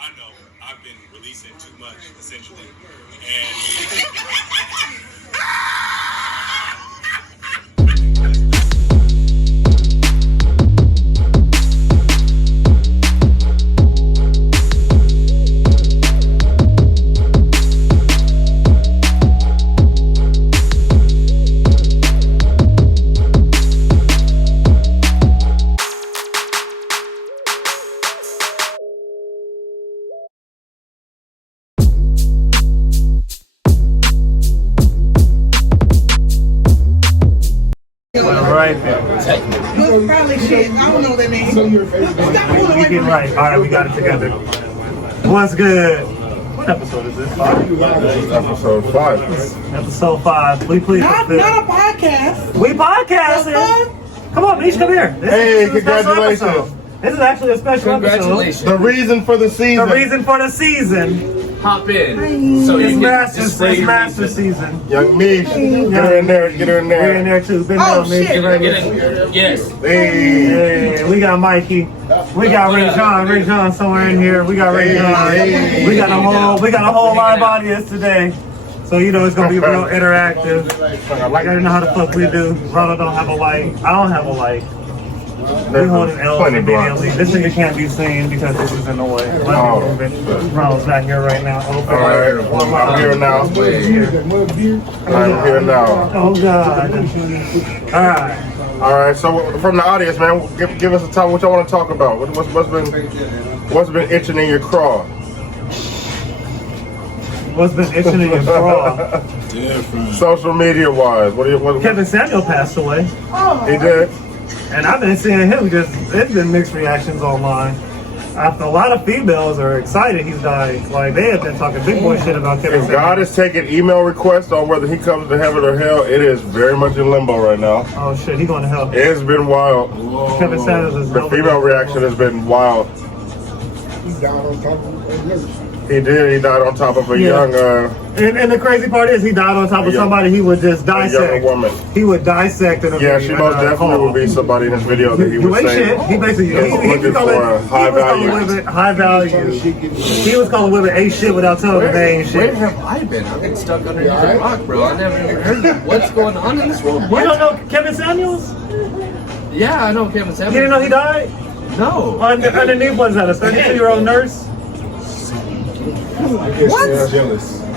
I know I've been releasing too much, essentially, and Right. Probably shit. I don't know their name. You get right. All right, we got it together. What's good? What episode is this? Episode 5. Episode 5. We please. Not a podcast. We podcasting. Come on, Beach, come here. Hey, congratulations. This is actually a special episode. The reason for the season. The reason for the season. Hop in. So It's you master season. Young Mish, get her in there, get her in We're in there. there too. Been Oh, down, Mish. shit. Get ready. Yes. Hey, Hey, we got Mikey. We got Ray John somewhere in here. We got Ray John. Hey. We got a whole live audience today. So you know it's gonna be real interactive. Like I don't know how the fuck we do. Ronald don't have a light. I don't have a light. We holding L's Funny block. immediately. This nigga can't be seen because this is in the way. Let me Oh. move it. Ronald's not here right now. all right, I'm here now. I'm here now. Oh God. Alright. All right, so from the audience, man, give us a time. What y'all want to talk about? What's been itching in your craw? What's been itching in your craw? Social media wise, what Kevin Samuel passed away. he did? And I've been seeing him it's been mixed reactions online. A lot of females are excited he's dying. Like, they have been talking big boy shit about Kevin If Samuel. God is taking email requests on whether he comes to heaven or hell, it is very much in limbo right now. Oh shit, he going to hell. It's been wild. Kevin Samuels is The female reaction has been wild. He did. He died on top of a young, And the crazy part is he died on top of somebody he would just a dissect. young woman. He would dissect in a Yeah, she most definitely would be somebody in this video that he You would ain't say. shit. He basically is looking for high value. High value. He was calling women ain't shit without telling them they ain't Where shit. have I been? I've been stuck underneath a rock, bro. I never even heard of what's going on in this world. You What? don't know Kevin Samuels? Yeah, I know Kevin Samuels. You didn't know he died? No. Underneath was that a 32-year-old nurse? What?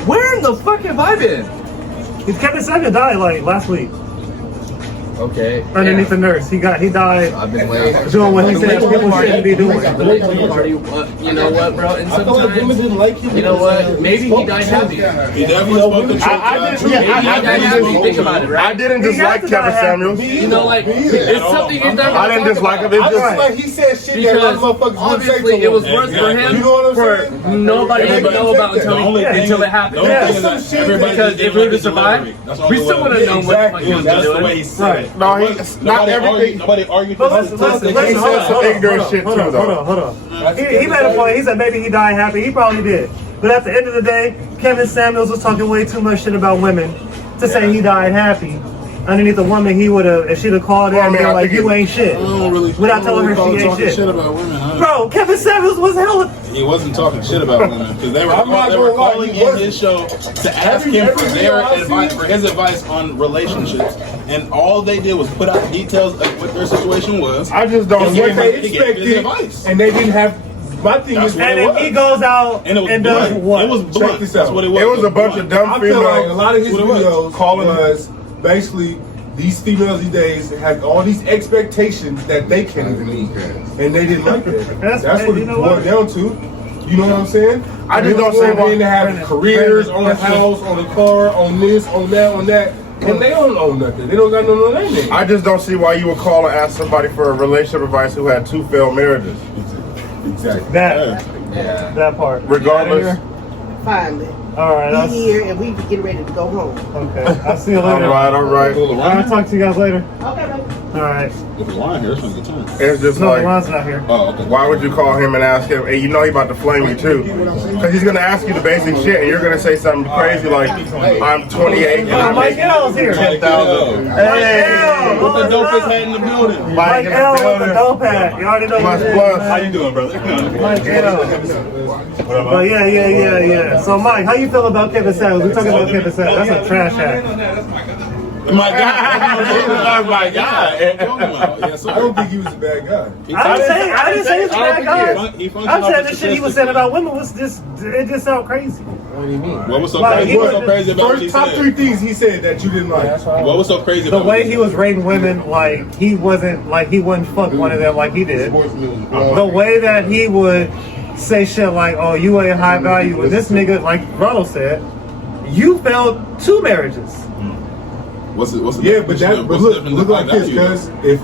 Where in the fuck have I been? Kevin Samuel died like last week. Okay. Underneath the nurse. He died I've been waiting. doing what he said people shouldn't be doing. You know what, bro? And sometimes, you know what? Maybe he died happy. he definitely spoke the truth. Think about it, right? I didn't He dislike has to Kevin die Samuels. You know, like, it's something you're never I didn't dislike him. It's just like he said shit that a because lot of motherfuckers wouldn't say obviously to it was him. worse for him You know what I'm for saying? nobody to Everybody know about take that. until it happened. Because if we would have survived, we still would have known what the fuck he was That's the way doing. he said it. no, not everything. Nobody argued But for listen, his He said some ignorant shit too, though. hold on. He made a point. He said maybe he died happy. He probably did. But at the end of the day, Kevin Samuels was talking way too much shit about women to say he died happy. Underneath a woman, he would have, if she'd have called in and been like, you ain't shit. Without telling her she ain't shit. about women, huh? Bro, Kevin Samuels was hella. He wasn't talking shit about women because they were calling in his show to ask him for their advice, for his advice on relationships, and all they did was put out details of what their situation was. I just don't And get What they he gave his expected, advice. and they didn't have. My thing is, That's And then he goes out And it was and does blunt. what? It was blunt. Check this That's out. what it was. It was a bunch of dumb I feel like a females. lot of his What it was. videos was basically these females these days have all these expectations that they can't even meet, and they didn't like that. That's That's what you it know boiled what? down to. You know what I'm saying? I just don't say want men to have Brandon, careers, Brandon, on the house, on the car, on this, on that, on that. And they don't own nothing. They don't got no name. I just don't see why you would call and ask somebody for a relationship advice who had 2 failed marriages. Exactly. That part. Regardless. Finally. All right. He here and we getting ready to go home. Okay. I'll see you later. All right. I'll talk to you guys later. Okay, baby. All right. If you're lying here, it's gonna get time. It's just No, like, Ron's not here. Oh, okay. why would you call him and ask him? Hey, you know he about to flame you too, because he's gonna ask you the basic shit, and you're gonna say something crazy like, "I'm 28 and I Mike make L's here. 10,000." Mike Hey, L. Put the dopest hat in the building. Mike L with the dope hat. You already know Plus, what it is, plus. man. How you doing, brother? Mike L. But yeah. So Mike, how you feel about Kevin Samuels? We're talking about Kevin Samuels. That's a trash hat. My God. That's my God. I don't think he was a bad guy. I didn't say he's a bad guy. He functioned I'm off saying the the shit he was saying about women was just, it just sound crazy. What do you mean? What was so Like, crazy? he What was so was- crazy about what he First top said? 3 things he said that you didn't like. What was so crazy The about way what he was rating women, like he wouldn't fuck one of them like he did. The way that he would say shit like, "Oh, you ain't high value," and this nigga, like Ronald said, you failed 2 marriages. What's the Yeah, but look like this, value, because if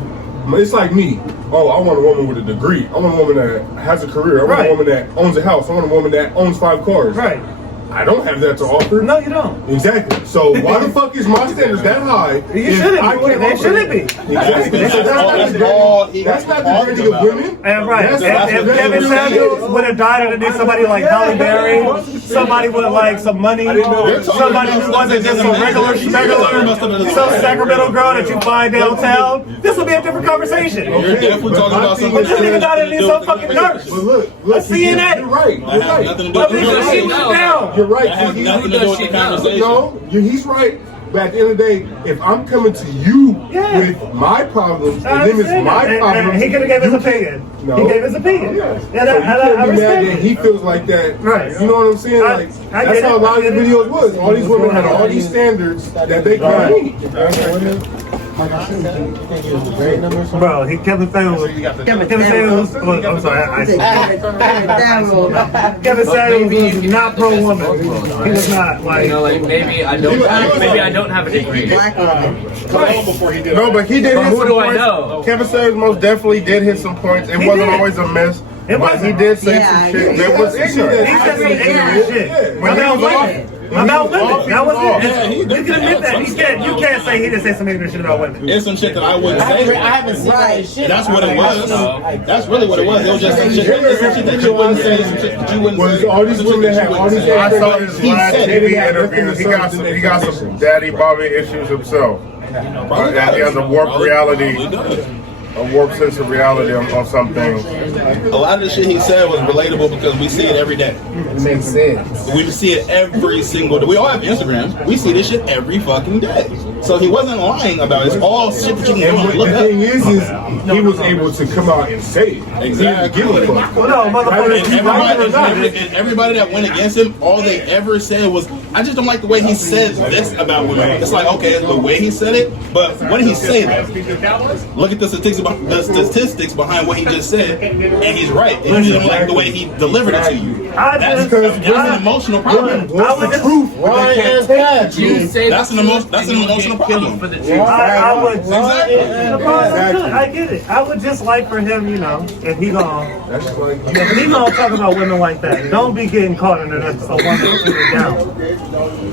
it's like me, oh, I want a woman with a degree. I want a woman that has a career. I want a woman that owns a house. I want a woman that owns 5 cars. Right. I don't have that to offer. No, you don't. Exactly. So why the fuck is my standards that high? You shouldn't be. They shouldn't be. Exactly. So that's not the journey of women. And right, That's if Kevin Samuels would have died underneath somebody like Halle Berry, somebody with like some money, somebody who wasn't just a regular, some Sacramento girl that you find downtown, this would be a different conversation. You're definitely talking about something. But this nigga died underneath some fucking nurse. But look, CNN. You're right. That has nothing to do But with this shit was down. You're right. That has nothing to do with the conversation. No, he's right. But at the end of the day, if I'm coming to you with my problems, and them is my problems, he could have gave his opinion. No. He gave his opinion. Yeah. And So you I can't be mad respect that it. he feels like that. Right. You know what I'm saying? Like I that's get how a it. lot of the I get it. videos was. All these women had all these standards that they couldn't meet. Bro, Kevin Samuels. Kevin Samuels. I'm sorry. Kevin Samuels was not pro woman. He was not like. You know, like maybe I don't have a degree. No, but he did But hit who some do I points. know? Kevin Samuels most definitely did hit some points. It He wasn't did. always a miss. It But he wasn't. did say some shit that was ignorant. He said some ignorant shit about women. About women. That was it. You can admit that. You can't say he didn't say some ignorant shit about women. It's some shit that I wouldn't say. I haven't seen that shit. That's what it was. That's really what it was. It was just some shit that you wouldn't say. Some shit that you wouldn't Was say. all these women that had all these I saw his last said TV he had interview. nothing to He got some daddy Bobby issues himself. He has a warped reality. A warped sense of reality on some things. A lot of the shit he said was relatable because we see it every day. It makes sense. We see it every single day. We all have Instagrams. We see this shit every fucking day. So he wasn't lying about it. It's all shit that you can go and look The up. thing is he was able to come out and say it. Exactly. He didn't give a fuck. Well, no, motherfucker. And everybody that went against him, all they ever said was, I just don't like the way he says this about women. It's like, okay, it's the way he said it, but what did he say though? Look at the statistics behind what he just said, and he's right. And you didn't like the way he delivered it to you. That's an emotional problem. What's the truth? You say That's an emotional problem. for the truth. I would. Exactly. I get it. I would just like for him, if he gonna talk about women like that, don't be getting caught in a woman shooting down.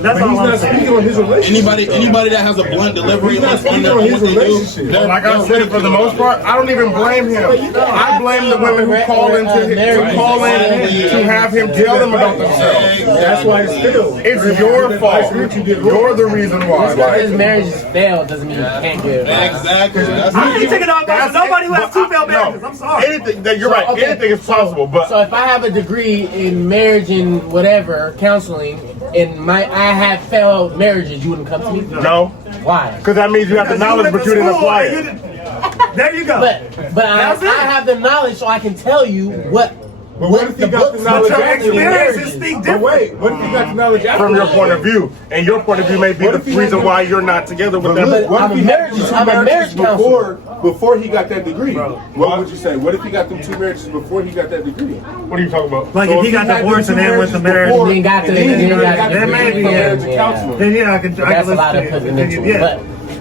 That's all I'm saying. Speaking on his relationship. Anybody that has a blunt delivery on speaking their on what his they do, relationship. Like I said, for the most part, I don't even blame him. I blame the women who call in to have him tell them about themselves. That's why it's failed. It's your fault. You're the reason why. His marriage has failed doesn't mean you can't get it right. Exactly. I ain't taking off nobody who has 2 failed marriages. I'm sorry. Anything that you're right. Okay. Anything is possible, but So if I have a degree in marriage and whatever, counseling, and I have failed marriages, you wouldn't come to me? no, Why? because that means you have the knowledge, but you didn't apply it. There you go. But I That's it. have the knowledge so I can tell you what. But what if he got the knowledge But your after experiences speak But different. wait, what if he got the knowledge after From your point of view, and your point of view may be What the if he had reason the- why you're not together with But them. look, what I'm if a he marriage- had I'm a two marriage marriages counselor. before he got that degree? What would you say? What if he got them 2 marriages before he got that degree? What are you talking about? Like if he got had divorced them and two then went to marriages marriage, before, Then got the- and then he got got the the degree degree from from marriage yeah. counselor. then yeah, I could That's a listen lot to of you. putting Then into you- it. But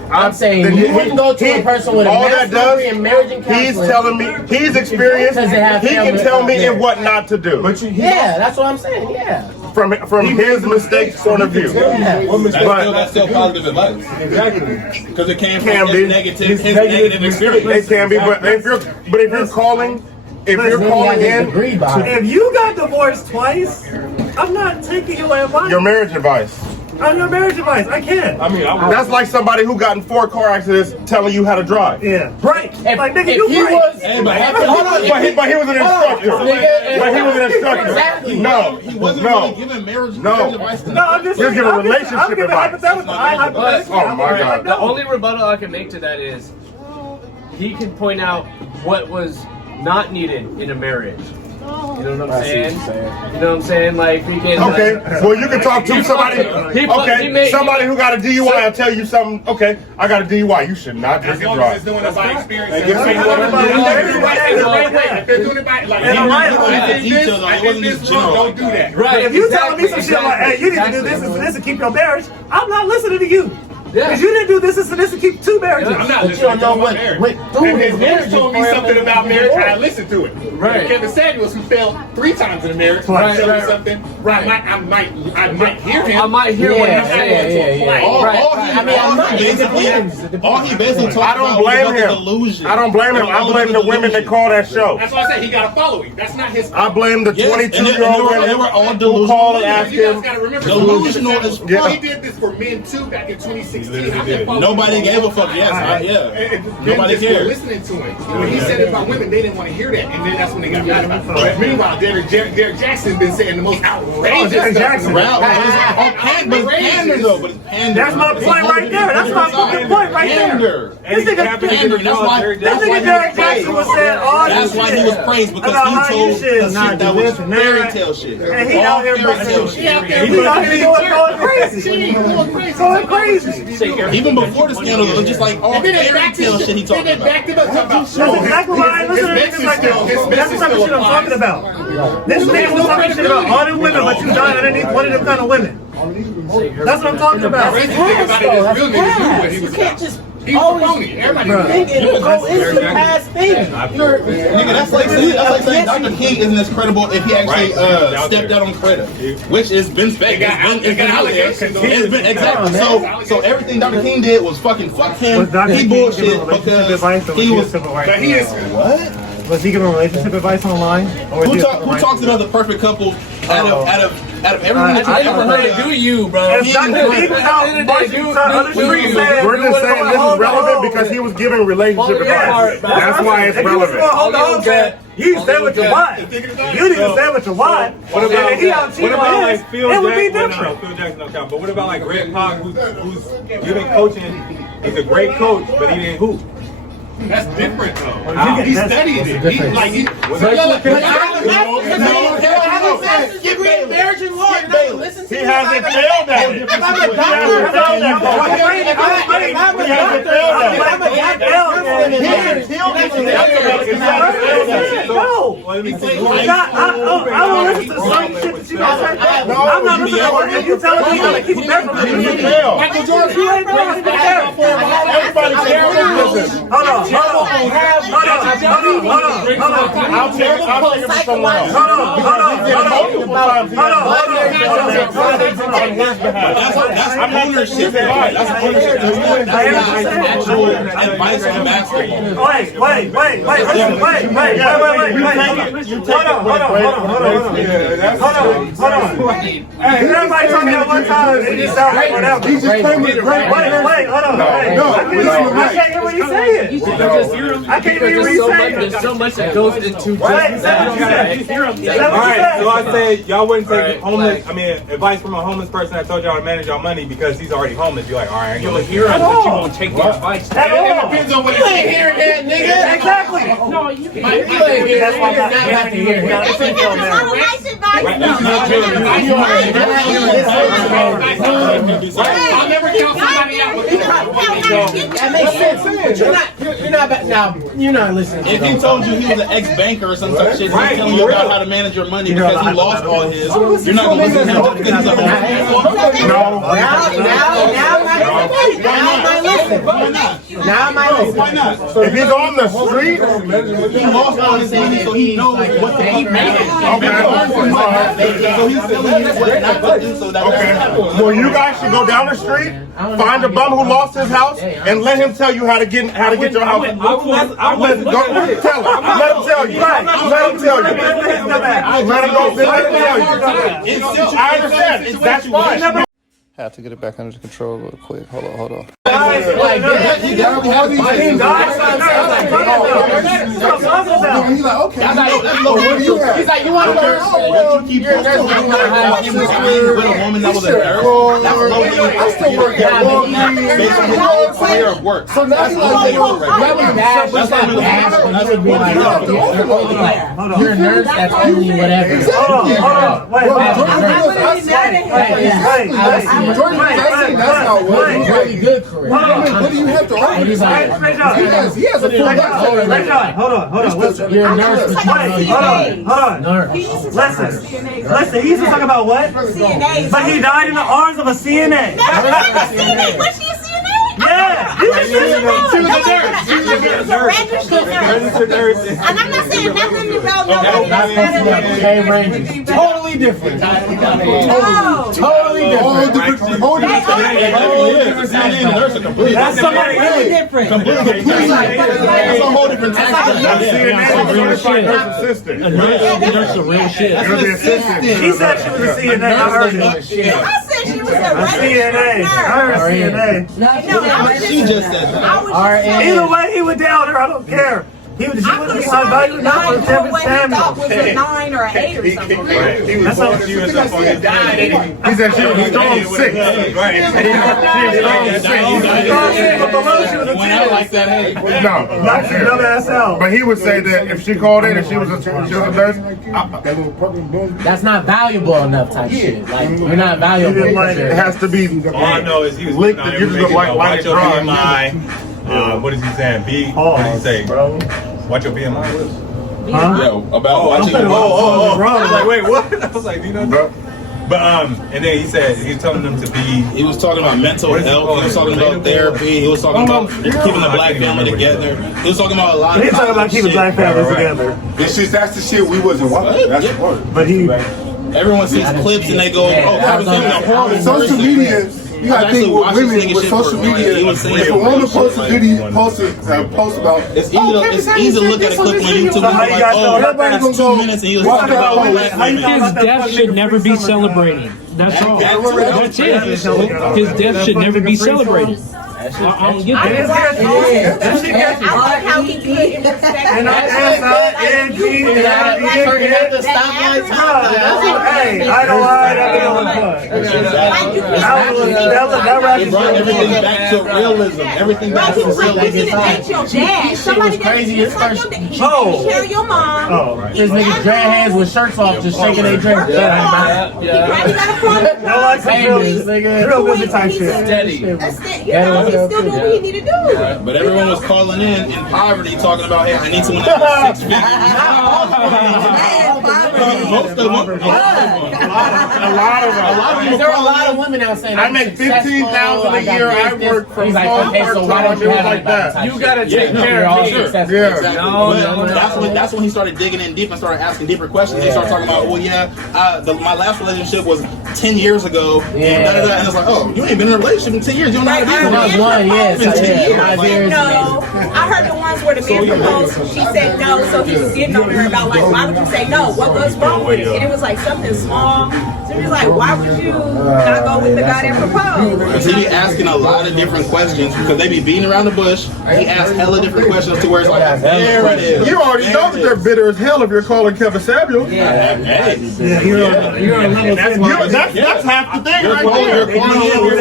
I'm saying Then you wouldn't go to a person with a all that master's does, degree in marriage and he's counseling. telling me he's experienced. Because they have He can family tell me there. in what not to do. But you, Yeah, that's what I'm saying. Yeah. from his mistakes point of view. That's still positive advice. Exactly. Because it came Can from be. his negative experience. It can be, but if you're calling in, If you got divorced twice, I'm not taking your advice. your marriage advice. On your marriage advice, I can't. I mean, That's like somebody who got in 4 car accidents telling you how to drive. Yeah, right. Like nigga, If you he right. was, Hey, but But he was an instructor. nigga, But he was an instructor. Exactly. No, He wasn't really giving marriage advice to No, I'm just You're giving I'm relationship giving advice. hypothetical. Oh my God. The only rebuttal I can make to that is he can point out what was not needed in a marriage. You know what I'm saying? You know what I'm saying? Like we can. Okay, well you can talk to somebody. Somebody who got a DUI. I'll tell you something. Okay, I got a DUI. You should not drink and drive. doing it by experience. And guess what? If they're doing it by like, don't do that. Right. If you telling me some shit like, hey, you need to do this and this to keep your marriage, I'm not listening to you. Because you didn't do this and this to keep 2 marriages. I'm not But you don't know what marriage. doing If his Vince told me something about marriage, I listened to it. Right. Kevin Samuels, who failed 3 times in a marriage, Right, tell me right. something. I might hear him. I might hear what he's saying. All he basically talked I don't about blame was the him. delusion. I don't blame him. I blame the women that call that show. That's why I said he got a following. That's not his. I blame the Yes, and 22-year-old they were all women who call and ask You guys him. got to remember, Delusional as fuck. he did this for men too back in 2016. Nobody gave a fuck. Yes, nobody cared. Listening to him. When he said it about women, they didn't want to hear that, and then that's when they got mad about it. But meanwhile, Derek Jackson been saying the most outrageous Derek stuff. Jackson. Pander though, but it's pander. That's my point right there. That's my fucking point right there. Pander. This nigga Pandering. That's why Derek Jackson was saying all this That's why he shit was praised because about how he you told should us not shit that do was this and fairy that. tale shit. And he All out here fairy tale breaking. shit. He's out here going crazy. Going crazy. Even before the scandal, it was just like all fairy tale shit he talking about. That's exactly why I listen to niggas like that. That's the type of shit I'm talking about. This nigga was talking shit about all them women, but you died underneath one of them kind of women. That's what I'm talking about. Crazy thing about it is real niggas knew what he was about. He was a phony. Everybody knew. go into past things. Nigga, that's like saying Dr. King isn't as credible if he actually stepped out on credit, which has been fake. It's been out there. It's been exactly. So everything Dr. King did was fucking fuck him. Was Dr. He King bullshit giving relationship advice or because he was. civil rights? But he is. What? Was he giving relationship advice online? Or was Who he talks about the perfect couple out of everything that you ever heard? Do you, bro? If Dr. King was out marching on the street saying, We're just saying this is relevant because he was giving relationship advice. That's why it's relevant. You said what you want. You didn't say what you want. What about he out cheating on his, Phil it would be Jackson? different. Phil Jackson don't count. But what about like Greg Pop, who's giving coaching? He's a great coach, but he didn't hoop. That's different though. He studied it. He like he. Get marriage and law. You're not listening to He hasn't failed at it. He hasn't failed I don't listen to some shit that you guys say. I'm not listening to what you telling me to keep Michael Jordan. Everybody Hold on. I'll take it from someone else. That's ownership. That's ownership. That's actual advice on basketball. Wait. Hold on. Everybody talking at one time, it just sounds like whatever. He just came with great. Wait, hold on. I can't hear what he's saying. I can't hear what he's saying. There's so much that goes into Right, is that what you said? Alright, so I said y'all wouldn't take advice from a homeless person that told y'all to manage your money because he's already homeless. You're like, alright, You'll hear him, but you won't take the advice. At all. It depends on what You ain't hearing that, nigga. Exactly. No, you You ain't hearing that. That's why You're not about to hear it. I'll never count somebody out with That makes sense. But you're not now. You're not listening. If he told you he was an ex-banker or some such shit, he's telling you about how to manage your money because he lost all his, you're not going to listen to him just because he's a homeless. Now I listen. Now I listen. Why not? If he's on the street, He lost all his money, so he knows what he managed. okay. So he's telling you what not to do so that doesn't happen. Well, you guys should go down the street, find a bum who lost his house, and let him tell you how to get your house. Tell him. Let him tell you. Let him tell you. Let him go. Let him tell you. I understand. That's fine. Have to get it back under control real quick. Hold on. He's like, okay. What do you have? He's like, you want to learn? You're a nurse. With a woman that was a nurse. I still work at Walgreens. Basically, all career of work. So now he's like, That was bad. That's not bad. But you would be like, you're a nurse. That's only whatever. Hold on. Wait. Jordan, that's not what He's really good career. What do you have to offer? He's like, He has a full Hold on. Listen. you're a nurse, but you don't know Hold on. nurse. Listen, he used to talk about what? CNA. But he died in the arms of a CNA. Was she a CNA? Yeah. She was a registered nurse. Registered nurse. And I'm not saying nothing about nobody that's Hey, Rangers. Totally different. Totally different. That's somebody really different. That's a whole different type of assistant. Nurse is real shit. You're the assistant. She said she was a CNA. I heard it. I said she was a A registered CNA. I heard nurse. CNA. She just said that. Either way, he would down her. I don't care. She was behind value not for Kevin Samuels. Was a 9 or an 8 or something. That's how She was up on his diet. He said she was strong 6. When I like that, hey. No, Knock your dumb ass out. but he would say that if she called in and she was a nurse, That's not valuable enough type shit. Like, you're not valuable. it has to be. All I know is he was Licked putting it, out you just look like information light about and watch your BMI. What is he saying? What did he say? Watch your BMI. Yeah, about watching. I was like, wait, what? I was like, do you know? But and then he said he was telling them to be. He was talking about mental health. He was talking about therapy. He was talking about keeping the black family together. He was talking about a lot of. He's talking about keeping black families together. That's the shit we wasn't watching. That's the part. But he. Everyone sees clips and they go, "Oh, Kevin Samuels a horrible Social person." media, you gotta think with women with social media. If a woman posts a video, post about, It's easy to look at a clip on YouTube and be like, "Oh, that's 2 minutes," and he was talking about black women. His death should never be celebrated. That's all. That's it. His death should never be celebrated. I don't get that. I like how he put in respect. And I don't lie. It brought everything back to realism. Everything back to Like, you realism. didn't date your dad. Somebody crazy. It's like your dad. You didn't tell your mom. This niggas dread hands with shirts off, just shaking their drink. He probably got a phone. Real busy type shit. Steady. That's it. You know, he's still doing what he need to do. But everyone was calling in poverty, talking about, "Hey, I need someone that makes 6 figures." Most of them. There are a lot of women out saying I make $15,000 a year. I work from home part-time. It was like that. You gotta take care of me. Yeah. But that's when he started digging in deep and started asking deeper questions. He started talking about, "Well, yeah, my last relationship was 10 years ago." And it's like, "Oh, you ain't been in a relationship in 10 years. You don't know how to be in a relationship." No, I heard the ones where the man proposed. She said no, so he was getting on her about like, why would you say no? What was wrong with it? And it was like something small. So he was like, why would you not go with the guy that proposed? Because he be asking a lot of different questions because they be beating around the bush. He asks hella different questions to where it's like, there it is. You already know that they're bitter as hell if you're calling Kevin Samuels. You're on level 10. That's half the thing right there.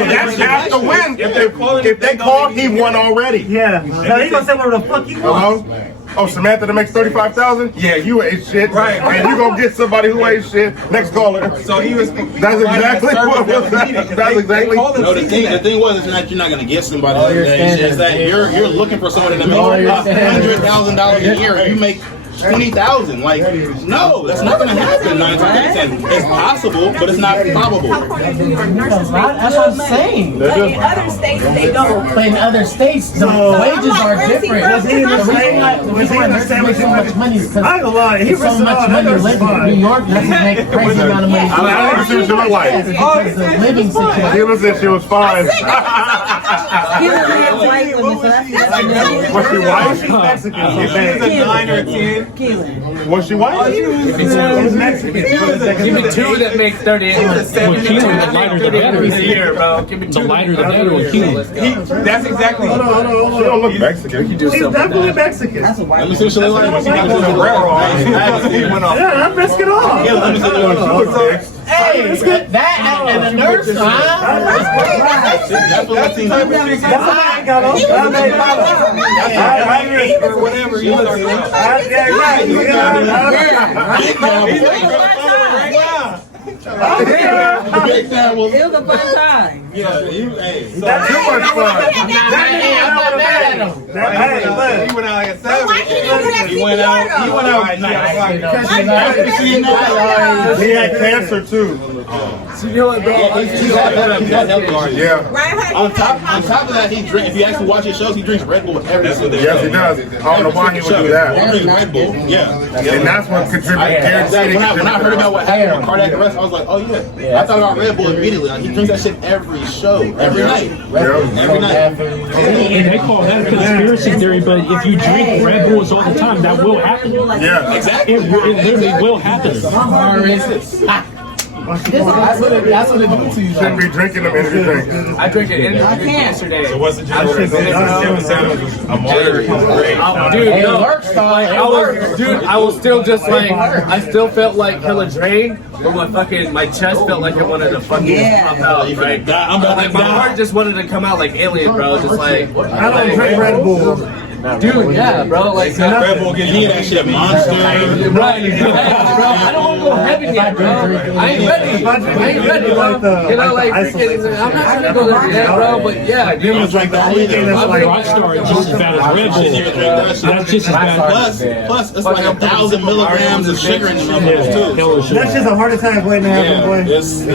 That's half the win. If they called, he won already. Yeah. Now he gonna say whatever the fuck you want. Hello? Oh, Samantha that makes $35,000? Yeah, you ain't shit. Right. And you gonna get somebody who ain't shit. Next caller. So he was. That's exactly what was that. That's exactly. No, the thing was, it's not you're not gonna get somebody. It's just that you're looking for somebody to make $100,000 a year. You make 20,000. Like, no, that's not gonna happen. 9 times 10. It's possible, but it's not probable. California, New York nurses make That's what I'm saying. But in other states, they don't. But in other states, the wages are different. The reason why nurses make so much money is because I ain't gonna lie, he so much money living in New York. Nurses make a crazy amount of money. I didn't see what she looked like. Because the living situation. Sheila said she was fine. Was she white? She's Mexican. If she was a 9 or a 10, Was she white? She's Mexican. Give me 2 that make 38. With Keelan, the lighter the better. a year, bro. Give me 2. The lighter the better with Keelan. that's exactly. Hold on. She don't look Mexican. She's definitely Mexican. Let me see what she looks like. She got the sombrero on. He went off. Yeah, I'm Mexican off. Yeah, let me see what she looks like. Hey, that and the nurse, huh? That's what Latino. That's what I got on. Or whatever. He looks like. Big time was. It was a fun time. Yeah, you. Hey, so That's too much fun. I'm not mad at him. He went out like a savage. Why can't you do that? he went out. He went out nice. He had cancer too. Yeah. On top of that, he drink. If you actually watch his shows, he drinks Red Bull every single day. Yes, he does. I don't know why he would do that. He drinks Red Bull. Yeah. And that's what contributes. When I heard about what happened with cardiac arrest, I was like, oh yeah. I thought about Red Bull immediately. Like, he drinks that shit every show, every night. Every night. And they call that a conspiracy theory, but if you drink Red Bulls all the time, that will happen. Yeah, Exactly. It literally will happen. That's what it do to you. shouldn't be drinking them energy drinks. I drank an energy drink yesterday. So what's the general a moderate? Dude, It no. works, though. I was still just like, I still felt like hella drained, but my chest felt like it wanted to fucking pop out. Right? I'm about Like to my die. heart just wanted to come out like alien, bro. Just like, I don't drink Red Bull. dude, yeah, bro. Like, Red Bull getting He that shit monster. right, bro. I don't want to go heavy yet, bro. I ain't ready, bro. You know, like, freaking, I'm not trying to go there yet, bro. But yeah, You don't dude. drink that either. Rockstar is just as bad as Red Bull. That's just as bad. Plus, it's like 1,000 milligrams of sugar in the motherfuckers too. Hella sugar. That's just a heart attack waiting to happen, boy. It's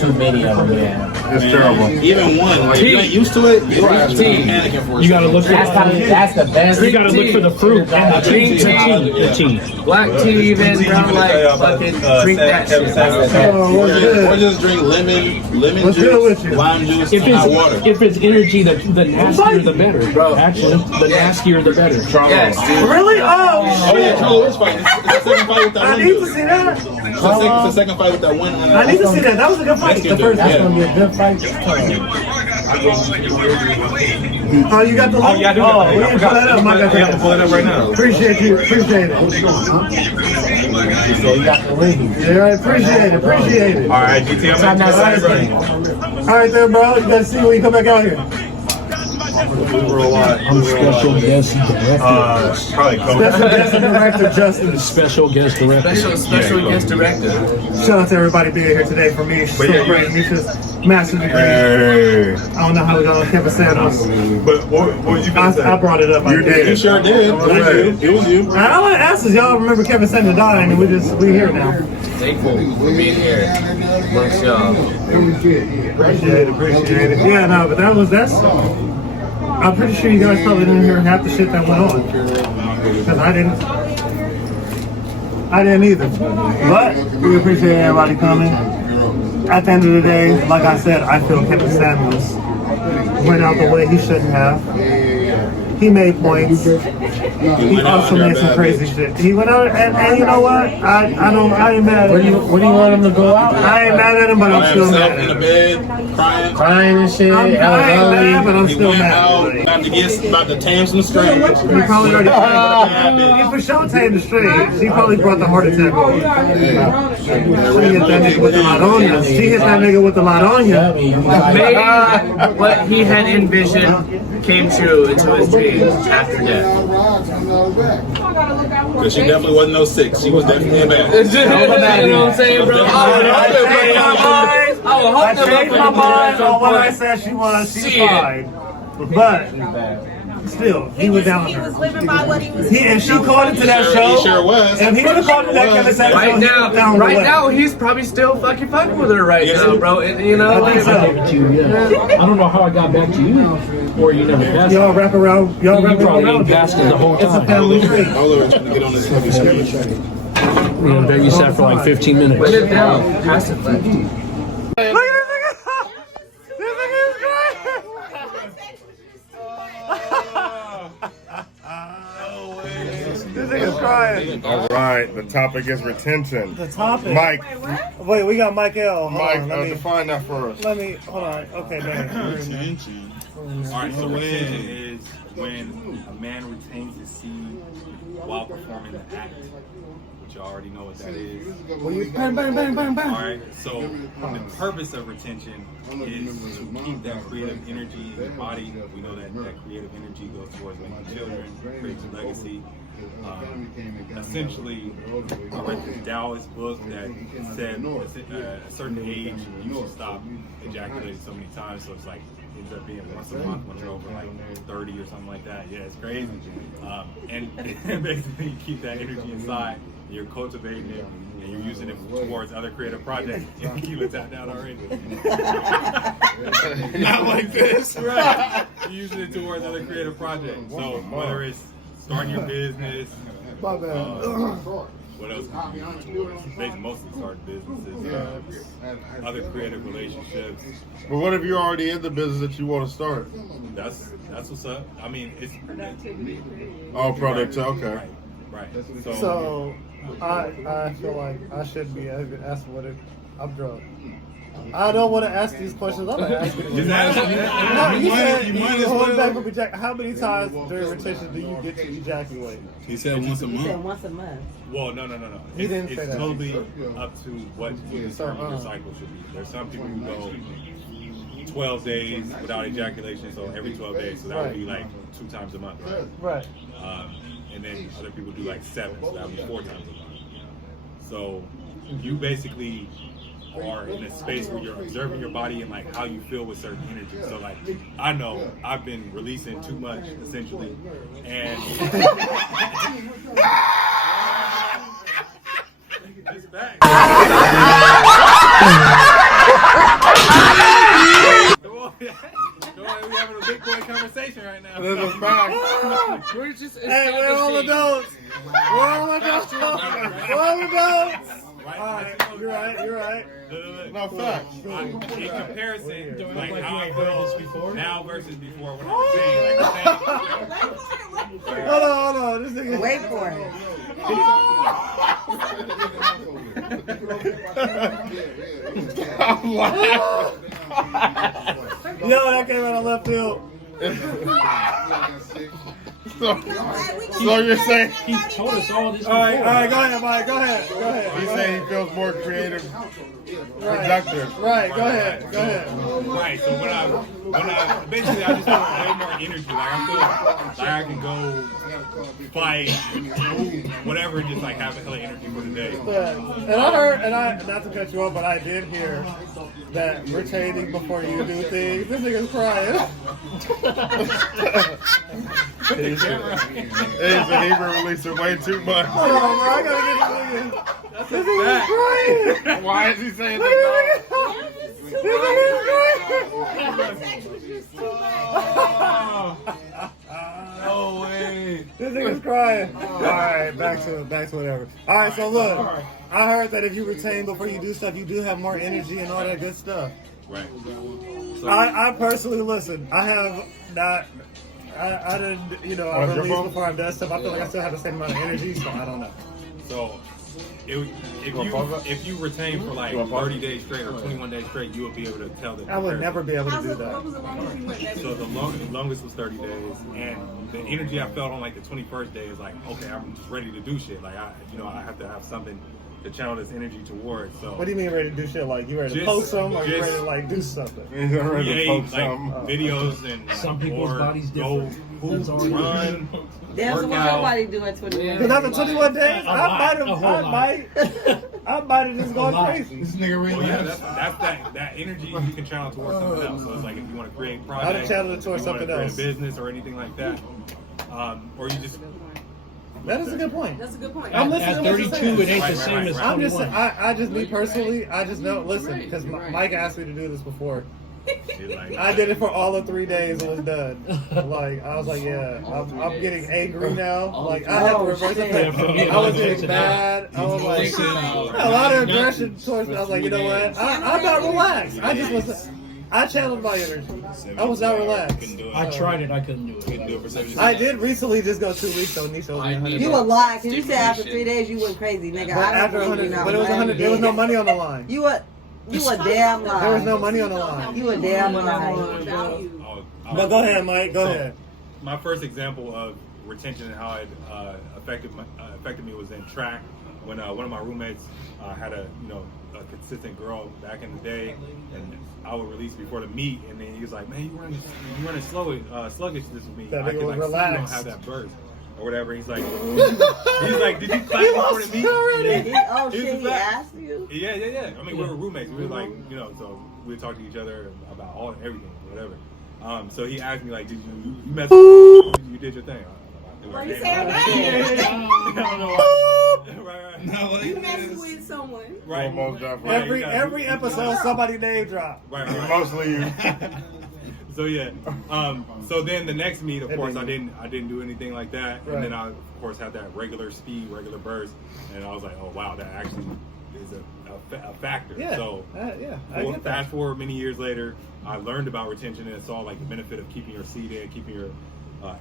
Too many of them, yeah. It's terrible. even one. Like, if you ain't used to it, you're actually panicking for it. You gotta look for That's the best. you gotta look for the fruit and the tea. The tea. Black tea, even, bro. Like, fucking drink that shit. Or just drink lemon What's good juice, with you? lime juice, If and hot water. it's energy, the nastier the better, bro. Actually, the nastier the better. Yes, dude. Really? Oh yeah, Charlo is fighting. It's the second fight with that I one need to dude. see that. It's the second fight with that one. I need to see that. That was a good fight. The first That's one. gonna be a good fight. Oh, you got the link? Yeah, I do. Oh, we didn't pull that up. My You have to God. pull it up right now. Appreciate you. Appreciate it. Yeah, I appreciate it. Appreciate it. All right, GT, I'm not excited, bro. All right, then, bro. You gotta see when you come back out here. I'm special guest director. Probably Coke. That's the guest director, Justin. Special guest director. Special guest director. Shout out to everybody being here today for me. So yeah, great. Misha's master's degree. Hey, I don't know how we got on Kevin Samuels. But what would you I say? brought it up. you did. You sure did. It was you. It was you. I want to ask us, y'all remember Kevin Samuel dying, and we here now. Thankful for being here amongst y'all. Appreciate it. Yeah, no, but that's. I'm pretty sure you guys probably didn't hear half the shit that went on. Because I didn't either. But we appreciate everybody coming. At the end of the day, like I said, I feel Kevin Samuels went out the way he shouldn't have. He made points. He also made some crazy shit. He went out and you know what? I ain't mad at him. What do you want him to go out? I ain't mad at him, but I'm still mad at in the him. bed, crying. Crying and shit. I ain't mad, but I'm He still went mad. out, about to tame some strings. He probably already he for sure tamed the strings. She probably brought the heart attack on. She hit that nigga with the Ladonia. She hit that nigga with the Ladonia. Maybe what he had envisioned came true into his dreams after death. Because she definitely wasn't no 6. She was definitely a bad. You know what I'm saying, bro? I changed my mind on what I said she was. She's fine. But Still, he was down He her. was living by what he was. And she called into that show. He sure was. And he would have called into that Kevin Samuels Right show, he now, would've found a right way. now, he's probably still fucking with her right now, bro. You know, I think so. I don't know how I got back to you, or you never passed. Y'all wrap around. Y'all You wrap probably around. ain't passed it the whole It's a time. family tree. Oliver trying to get on this heavy screen. You know, there you sat for like 15 minutes. put it down, pass it left. Look at this nigga. This nigga is great. This nigga's crying. All right, the topic is retention. The topic. Mike, Wait, we got Mike L. Hold Mike, on, let me define that for us. hold on. Okay, man. Retention. Alright, so retention is when a man retains his seed while performing the act. Which you already know what that is. Bang, bang, bang, bang, bang. Alright, so the purpose of retention is to keep that creative energy in your body. We know that that creative energy goes towards making children, creates a legacy. Essentially, I read the Taoist book that said at a certain age you should stop ejaculating so many times. So it's like ends up being once a month when you're over like 30 or something like that. Yeah, it's crazy. And basically, you keep that energy inside. You're cultivating it, and you're using it towards other creative projects. You were tapped out already. Not like this, right? You're using it towards other creative projects. So whether it's starting your business, what else? Basically, mostly starting businesses, other creative relationships. But what if you're already in the business that you want to start? That's what's up. I mean, it's Oh, product. Okay. right. So, I feel like I shouldn't be asking what I'm drunk. I don't want to ask these questions. I'm asking. You said hold back from ejaculate. How many times during retention do you get to ejaculate? He said once a month. Once a month. Well, no. He didn't say It's that. totally up to what you determine your cycle should be. There's some people who go 12 days without ejaculation, so every 12 days, so that would be like 2 times a month, right? Right. And then other people do like 7, so that would be 4 times a month. So you basically are in a space where you're observing your body and like how you feel with certain energy. So like I know I've been releasing too much essentially, and it's back. We're having a big boy conversation right now. This is fact. We're just Hey, we're all adults. We're all adults. We're all adults. Alright, you're right. No facts. In comparison, like how I feel now versus before when I was saying, Hold on. This nigga. Wait for it. I'm laughing. Yo, that came out of left field. So you're saying He told us all this. All right, go ahead, Mike. Go ahead. he's saying he feels more creative, productive. Right, go ahead. right. So when I basically I just feel way more energy. Like I feel like I can go fight, whatever, just like have a hell of energy for the day. And I heard, not to cut you off, but I did hear that retaining before you do things. This nigga's crying. He said he been releasing way too much. Hold on, bro. I gotta get this nigga's crying. Why is he saying that? This nigga's No way. This nigga's crying. Alright, back to whatever. Alright, so look. I heard that if you retain before you do stuff, you do have more energy and all that good stuff. Right. I personally, listen, I have not, I didn't, I released before I've done stuff. I feel like I still have the same amount of energy, so I don't know. So if you retain for like 30 days straight or 21 days straight, you will be able to tell the I would never be able to do What that. was the longest you went? So the longest was 30 days, and the energy I felt on like the 21st day is like, okay, I'm just ready to do shit. Like I have to have something to channel this energy towards. So What do you mean ready to do shit? Like you ready to Just- post something or you just- ready to like do something? He's ready to create post like something. videos and Some people's or bodies go different. hoop, That's all it is. run, That's what workout. somebody doing 21 Because after 21 days, A lot, a whole lot. I might have just gone crazy. This nigga really. Well, yeah, that's that energy you can channel towards something else. So it's like if you want to create projects, channel it towards you want to something create else. a business or anything like that, or you just. That is a good point. That's a good point. I'm listening At to what you're 32, it saying. ain't the same as I'm just, 21. I just, me personally, I just know, listen, because Mike asked me to do this before. I did it for all of 3 days and was done. Like, I was like, yeah, I'm getting angry now. Like, I have to reverse it. I was getting mad. I was like, a lot of aggression towards me. I was like, you know what? I'm not relaxed. I just was, I channeled my energy. I was not relaxed. I tried it. I couldn't do it. I did recently just go 2 weeks though. Nisha was $100. You were lying because you said after 3 days you went crazy, nigga. But after 100, but it was 100. There was no money on the line. You were damn lying. There was no money on the line. You were damn lying. But go ahead, Mike. Go ahead. My first example of retention and how it affected me was in track when one of my roommates had a consistent girl back in the day, and I would release before the meet, and then he was like, "Man, you running sluggish this with me. That I nigga can was like see you don't relaxed. have that burst or whatever." He's like, "Did you clap before the meet?" Oh shit, he asked you? Yeah. I mean, we were roommates. We were like, so we would talk to each other about everything, whatever. So he asked me like, "Did you mess? You did your thing." Well, you said that. Right. You messed with someone. Right. Every episode, somebody name drop. Right. Mostly you. So yeah. So then the next meet, of course, I didn't do anything like that, and then I, of course, had that regular speed, regular burst, and I was like, oh wow, that actually is a factor. Yeah. So fast forward many years later, I learned about retention and saw like the benefit of keeping your seed in, keeping your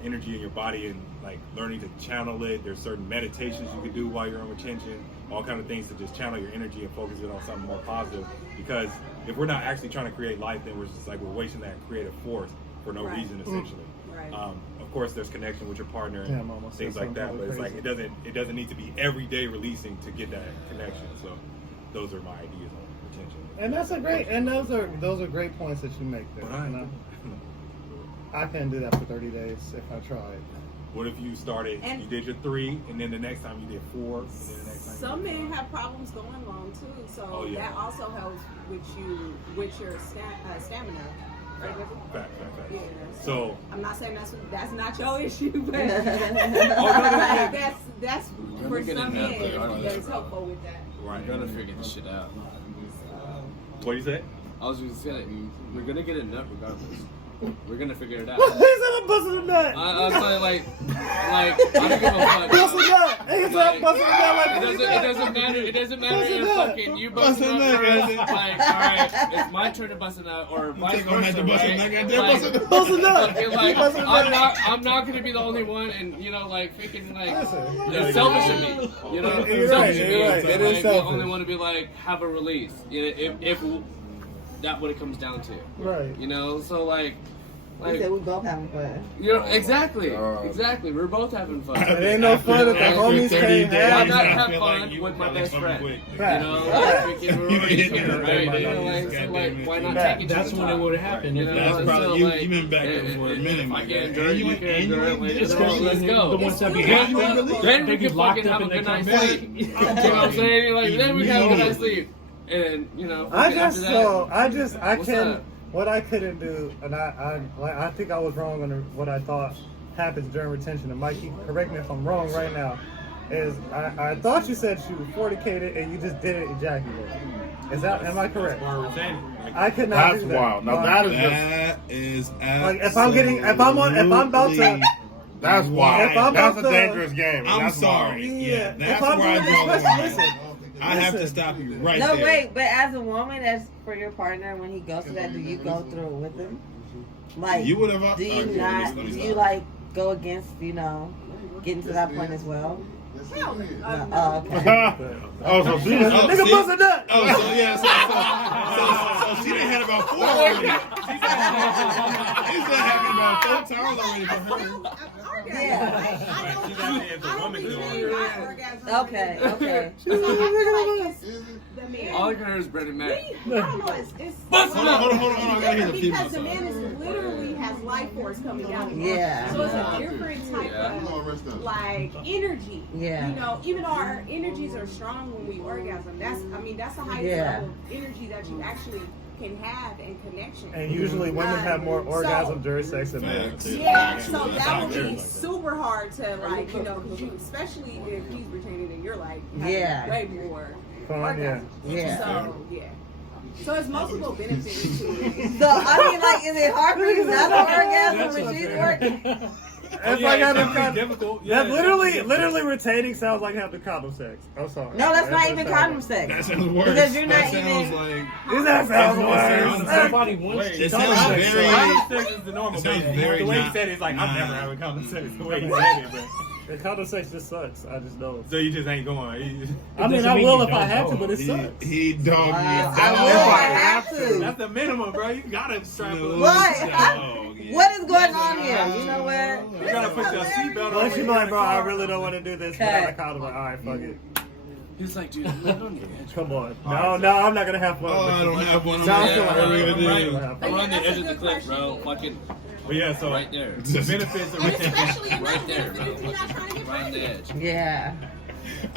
energy in your body, and like learning to channel it. There's certain meditations you can do while you're on retention, all kind of things to just channel your energy and focus it on something more positive. Because if we're not actually trying to create life, then we're just like we're wasting that creative force for no reason, essentially. Right. Of course, there's connection with your partner and things like that, but it's like it doesn't need to be every day releasing to get that connection. So those are my ideas on retention. And that's a great, and those are great points that you make there. I couldn't do that for 30 days if I tried. What if you started, you did your 3, and then the next time you did 4, and then the next time Some men have problems going long too, so that also helps with your stamina. Right, fact. Yeah. So I'm not saying that's not your issue, but no. that's for some men that's helpful with that. Right. We're gonna figure this shit out. What do you say? I was just saying, we're gonna get a nut regardless. We're gonna figure it out. He said I'm busting a nut. I'm saying like I don't give a fuck. Bust a nut. He said I'm busting a nut. It doesn't matter. It doesn't matter if fucking you bust a nut. Like, all right, it's my turn to bust a nut, or vice versa. Bust a nut. I'm not gonna be the only one, and freaking it's selfish of me. It's selfish of me. It is The selfish. only one to be like have a release. If that's what it comes down to. Right. So like We said we both having fun. Exactly. We're both having fun. It ain't no fun if the homies can't Why not have. have fun with my best friend? Right. Why not take it? That's when it would have happened. That's probably you've been back there for a minute. I can endure it. You can endure it. Let's go. The ones that be happy, Then we they be can locked fucking up have a and they good come night's back. sleep. You know what I'm saying? Then we can have a good night's sleep. And what I couldn't do, and I think I was wrong on what I thought happens during retention. And Mikey, correct me if I'm wrong right now. Is I thought you said you fornicated and you just didn't ejaculate. Am I correct? I could not do that. That's wild. Now That is like if I'm about to. That's wild. If I'm That's about a dangerous game. I'm sorry. Yeah, That's if I'm where I doing draw this, the line. listen. I have to stop you right No, there. wait, but as a woman, that's for your partner, when he goes to that, do you go through it with him? Like, You would have. do you like go against, getting to that point as well? Hell no. Okay. Oh, so she Nigga bust a nut. Oh, so yeah, so she done had about 4 already. happened about 4 times already for her. Okay, okay. All I can hear is Brendan Mac. I don't know. It's Hold on. I gotta hear the female because the man is literally has life force coming out of him. Yeah. So it's a different type of like energy. Yeah. You know, even though our energies are strong when we orgasm, that's the highest level of energy that you actually can have in connection. And usually women have more orgasm during sex than men. Yeah, so that would be super hard to like, you know, because you, especially if he's retaining and you're like, having way more orgasms. So it's multiple benefits to it. So I mean, like, is it hard for you not to orgasm when she's working? It's like having difficult. That literally retaining sounds like having condom sex. I'm sorry. No, that's not even condom sex. That sounds worse. Because you're not that sounds even. like. That sounds worse. Somebody wants It to. sounds very. Condom sex is the normal. It sounds The very way he not- said it is like, I'm nah. never having condom sex. The way he said it, but. The condom sex just sucks. I just know. So you just ain't going. I mean, I will if I have to, but it sucks. He dogged I you. will if I have to. That's the minimum, bro. You gotta strap it. What? What is going on here? You know what? You gotta put your seatbelt on. Unless you're like, bro, I really don't want to do this, but I condom. Like, all right, fuck it. He's like, dude, I'm on the edge. Come on. No, I'm not gonna have fun. Oh, I don't have one. No, I feel I'm like really gonna do. I'm on the edge of the cliff, bro. Fucking But yeah, so right there. the benefits of retention. Right there, bro. Fucking right on the edge. Yeah.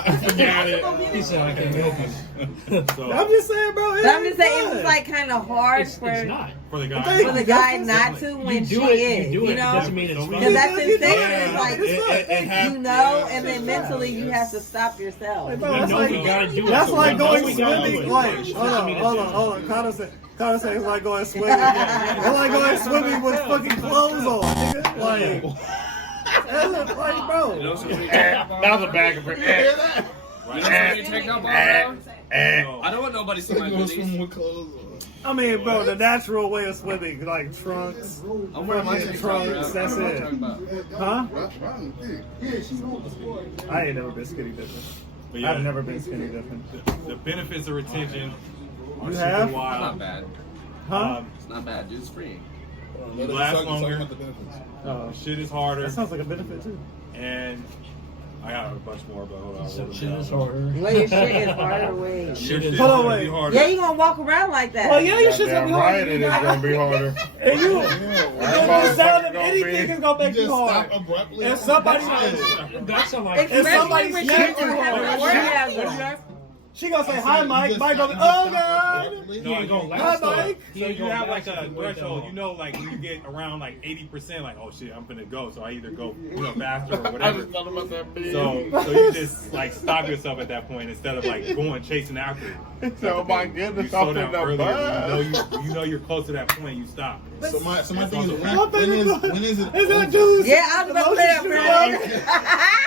I forgot it. He said I can't help it. So I'm just saying, bro. But I'm just saying, it was like kind of hard It's for not. for the guy. the guy not to when she You is. do it. You know? Doesn't mean it's Because that sensation Yeah. is like, you know, and then mentally you have to stop yourself. Bro, that's know like, we gotta do it. that's So like we know going we gotta do swimming. it. Like, Doesn't hold mean on. it's Condom sex is like going swimming. It's like going swimming with fucking clothes on, nigga. Like, that's like, bro. You know something? That was a bag of You know something you take up on, bro? I don't want nobody to see my goodies. with clothes on. I mean, bro, the natural way of swimming, like trunks, I'm wearing my fucking trunks. That's it. Huh? I ain't never been skinny dipping. But yeah, I've never been skinny dipping. the benefits of retention are You super have? It's wild. not bad. Huh? It's not bad, dude. It's free. You last longer. Oh, Shit is harder. that sounds like a benefit too. And I got a bunch more, but hold on. Some shit is harder. Well, your shit is harder way. Your shit Hold on, is wait. harder. Yeah, you gonna walk around like that. Well, yeah, your shit's gonna Damn be right hard. it is gonna be harder. And you, the sound of Gonna anything be- is gonna make you Just stop hard. abruptly. If somebody, That's a like. if somebody Especially when smacks she's you having hard, orgasm. she gonna say hi, Mike. Mike gonna be, oh god. He ain't gonna Hi, last though. Mike. He So ain't you gonna have like last a the way threshold, though. you know, like when you get around like 80%, like, oh shit, I'm gonna go. So I either go, faster or whatever. thought about that So you just like stop yourself at that point instead of like going chasing after it. Oh my You goodness, slow I'm down in the earlier. bus. You know you're close to that point. You stop. So my thing is, when is it? Is that dude? Yeah, I was about to say that, Fred.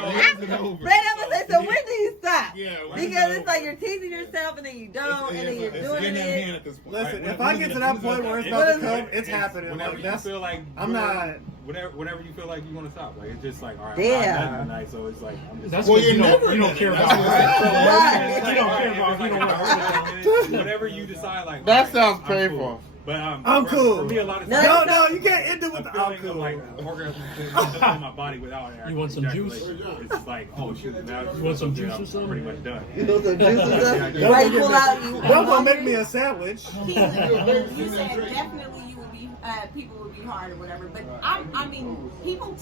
When is it over? Fred, I'm gonna say, so when do you stop? Yeah, when is Because it it's like you're teasing yourself and then you don't, and then you're It's doing hand in hand it. at this point. Listen, Right, if I get to that point where it's about to come, it's happening. Whenever Like, you that's, feel like I'm not. whenever you feel like you want to stop, like it's just like all right, Yeah. I'm not done tonight, so it's like I'm just. That's Well, because you're you don't care about Right. You don't care about. You don't want Whatever you decide, like That all right, sounds I'm painful. cool. But I'm for, cool. For me, a lot of No, times, No, you can't end it with the the I'm feeling of cool. like orgasm in my body without You want some juice? ejaculation. It's like, oh shoot, now You want some juice or I'm something? pretty much done. You know, the juice and stuff. Yeah. Right, pull out. You Y'all gonna make me a sandwich. You said definitely you would be, people would be hard or whatever, but I mean, people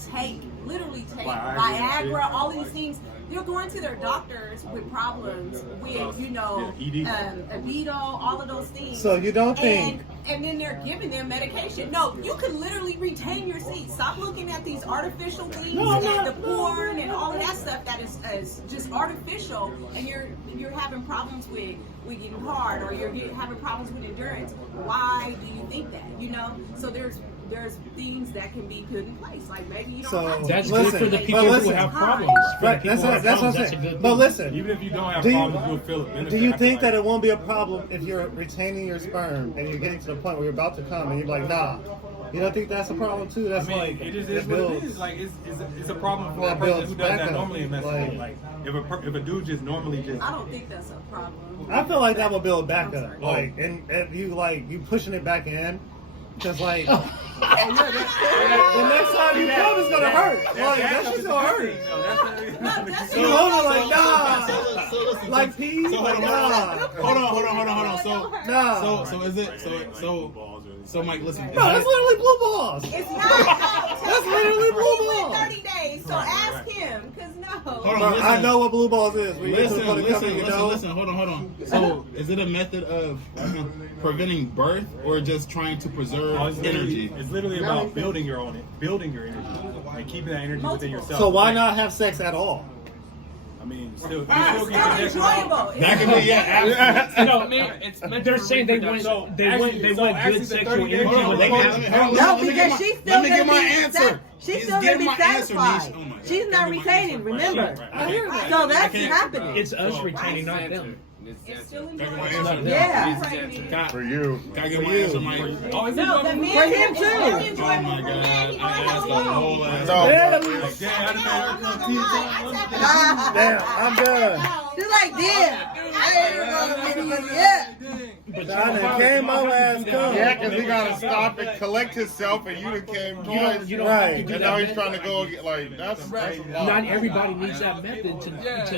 literally take Viagra, all these things. They're going to their doctors with problems with, you know, libido, all of those things. So you don't think? And then they're giving them medication. No, you can literally retain your seat. Stop looking at these artificial things and the porn and all of that stuff that is just artificial, and you're having problems with getting hard, or you're having problems with endurance. Why do you think that? You know, so there's things that can be put in place. Like maybe you don't So, have to. That's Listen, good for the but people listen. who have problems. For the Right, people that's who have what I'm problems, that's a saying. good But thing. listen, Even if you don't have Do you- problems, you'll feel it benefit. do you after, think like, that it won't be a problem if you're retaining your sperm and you're getting to the point where you're about to come and you're like, nah? You don't think that's a problem too? That's I mean, like it just is what it is. Like it's a problem for a That person builds who does that backup. normally in Mexico. Like if a dude just normally just I don't think that's a problem. I feel like that will build backup. Like and you pushing it back in. Cause like, the next time you come, it's gonna hurt. Like that shit's gonna hurt. You hold it like nah, like peas, like nah. Hold on. So is it so Mike, listen. No, that's literally blue balls. It's not. That's literally blue balls. 30 days, so ask him, cause no. Hold on, listen. I know what blue balls is. Listen. Hold on. So, is it a method of preventing birth or just trying to preserve energy? It's literally about building your energy and keeping that energy within yourself. So why not have sex at all? I mean, still It's still enjoyable. That can be, yeah. No, they're saying they want good sexual energy when they have. No, because she's still Let me get my answer. She's still gonna be satisfied. She's not retaining, remember. So that's happening. It's us retaining, not them. It's still enjoyable. Yeah. For you. Can I get my answer, Mike? No, the men For him too. Very Oh enjoyable. my God. I asked the whole ass. Damn, I'm done. She's like, damn. I ain't gonna get it yet. But I came my ass come. Yeah, because he got to stop and collect himself, and you done came twice. You don't have to do And that now he's method. trying to go get, like, that's a lot. Not everybody needs that method to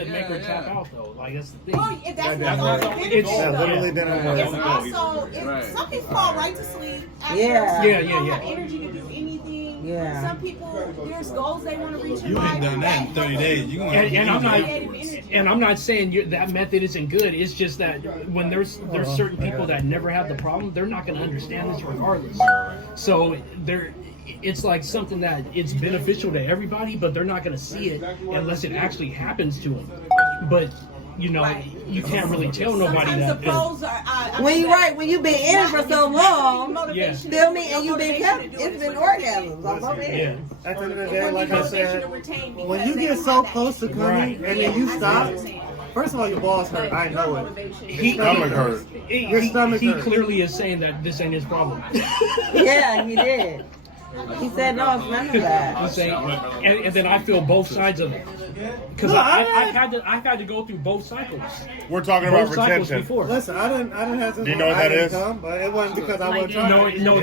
make her tap out though. Like that's the thing. Well, that's not always beneficial. That literally didn't work. It's also, some people fall right to sleep. After Yeah. some people don't have energy to do anything. Yeah. Some people, there's goals they want to reach in You life. ain't done that in 30 days. You gonna And I'm not saying that method isn't good. It's just that when there's certain people that never have the problem, they're not going to understand this regardless. So it's like something that it's beneficial to everybody, but they're not going to see it unless it actually happens to them. But you know, you can't really tell nobody Sometimes that. the pros are. When you've been in it for so long, Yeah. feel me, and you've been kept, it's been orgasms on both ends. At the end of the day, like I said, when when you get so close to coming and then you stop, first of all, your balls hurt. I know it. He clearly is saying that this ain't his problem. Yeah, he did. He said no, it's none of that. I'm saying, and then I feel both sides of it because I've had to go through both cycles. We're talking about Both cycles retention. before. Listen, I didn't have to. Do you know what that is? But it wasn't because I wasn't trying. No,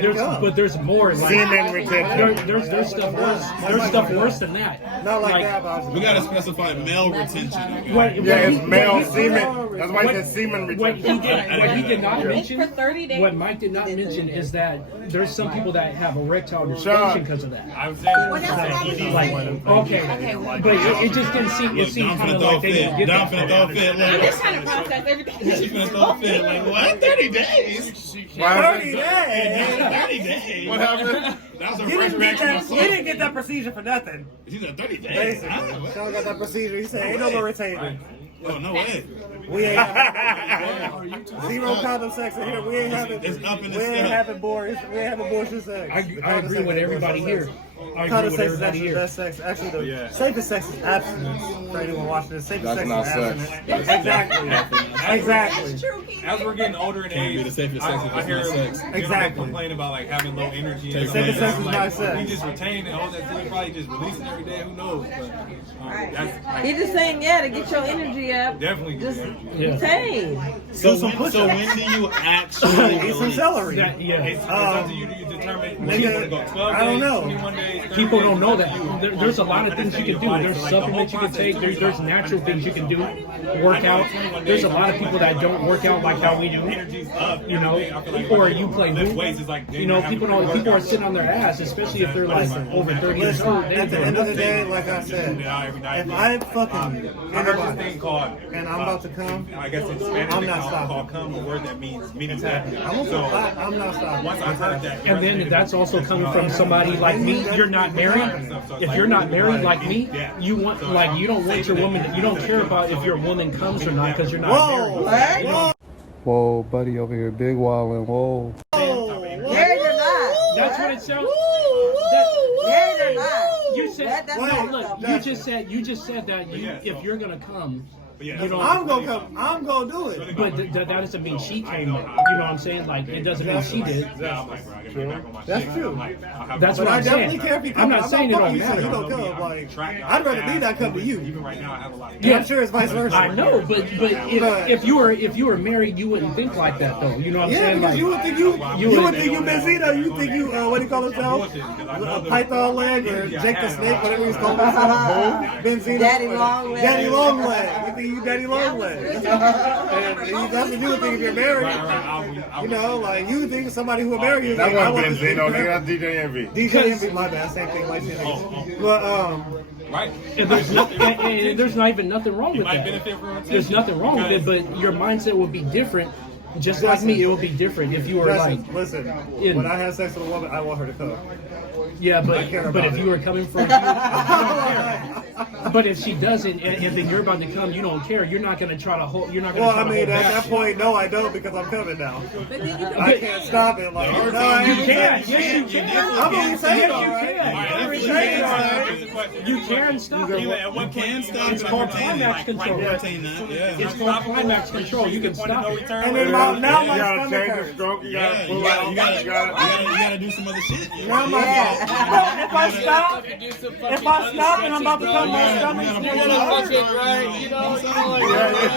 there's more. Like, Semen retention. There's stuff worse. There's stuff worse than that. Not like that, but We gotta specify male retention. Yeah, it's male semen. That's why he said semen What retention. he did not mention, For 30 days. what Mike did not mention is that there's some people that have erectile Sean. dysfunction because of that. I was saying, Like, okay, but it just didn't seem. It seemed kind of like they didn't get Dom that. finna throw a fit. I'm Look. just trying to process everything. She finna throw a fit. Like, what? 30 days? 30 days. 30 days? What happened? That was her You first reaction. didn't get that procedure for nothing. She said 30 days. Basically, Sean got that procedure. He said, "Ain't no more retaining. Oh, no way. We ain't having zero condom sex in here. We ain't having. It's up in the We ain't scale. having abortion. We ain't having abortion sex. I agree with everybody here. I agree Condom with sex is everybody actually the here. best sex. Actually, the safest sex is abstinence. For anyone watching this, safest sex is not sex. abstinence. Exactly. as we're getting older in Can't be age, the safest sex if I it's hear not sex. exactly complain about like having low energy. And Safest stuff sex is like not that. sex. We just retain it. All that stuff, we probably just release it every day. Who knows? But that's like, He just saying, yeah, to get your energy up. definitely Just Yeah. retain. So when do you actually Eat some release? celery. it's up to you to determine. nigga, You want to go 12 I don't days, know. 21 days, 30 People days, don't know that. it's up to you. There's a lot of things you can do. There's supplements you can take. There's natural things you can do. Work out. There's a lot of people that don't work out like how we do. Energy's up. You know, I feel like or you play lift hoop. weights is like You know, people are sitting on their ass, especially if they're like over 30 years old. They At the don't end know of the day, nothing. like I said, every night. if I fucking I heard this anybody thing called, and I'm about to come, I guess it's Spanish. I'm they not call stopping. come, a word that means happy. I'm not stopping. Once I heard that, And then that's also coming from somebody like me. You're not married. If you're not married like me, you want you don't want your woman. You don't care about if your woman comes or not because you're not married. What? Whoa, buddy over here, big wildin'. Whoa. Married or not? That's what it sounds. Married or not? You said That's no. not Look, something. you just said that if you're gonna come, But yeah, I'm gonna do it. But that doesn't mean she came. You know what I'm saying? Like it doesn't mean she did. That's true. That's what I'm saying. I'm not saying it don't matter. You don't come. Like I'd rather be that come to you. Even right now, I have a lot. Yeah, I'm sure it's vice versa. I know, but if you were married, you wouldn't think like that though. You know what I'm Yeah, saying? because Like, you would think you Benzino. You think you what do you call himself? Python leg or Jake the Snake, whatever he's called himself. Benzino. Daddy long leg. Daddy long leg. You think you Daddy long leg? And that's what you would think if you're married. You know, like you would think somebody who would marry you. That Like, wasn't Benzino, nigga. That's DJ Envy. DJ Envy, my bad. Same thing, like But Right. and there's not even nothing wrong with that. There's nothing wrong with it, but your mindset would be different. Just like me, it would be different if you were like. Listen, when I have sex with a woman, I want her to come. Yeah, but if you were coming for, but if she doesn't, and then you're about to come, you don't care. You're not going to try to hold. You're not going to. Well, I mean, at that point, no, I don't because I'm coming now. I can't stop it. Like, no, you can. Yes, you can. I'm only saying, you can stop it. What can stop? It's called climax control. It's called climax control. You can stop it. And then now my stomach change the hurts. stroke. You gotta pull You out. gotta do some other shit. Now my if I stop and I'm about to come, my stomach's going to hurt.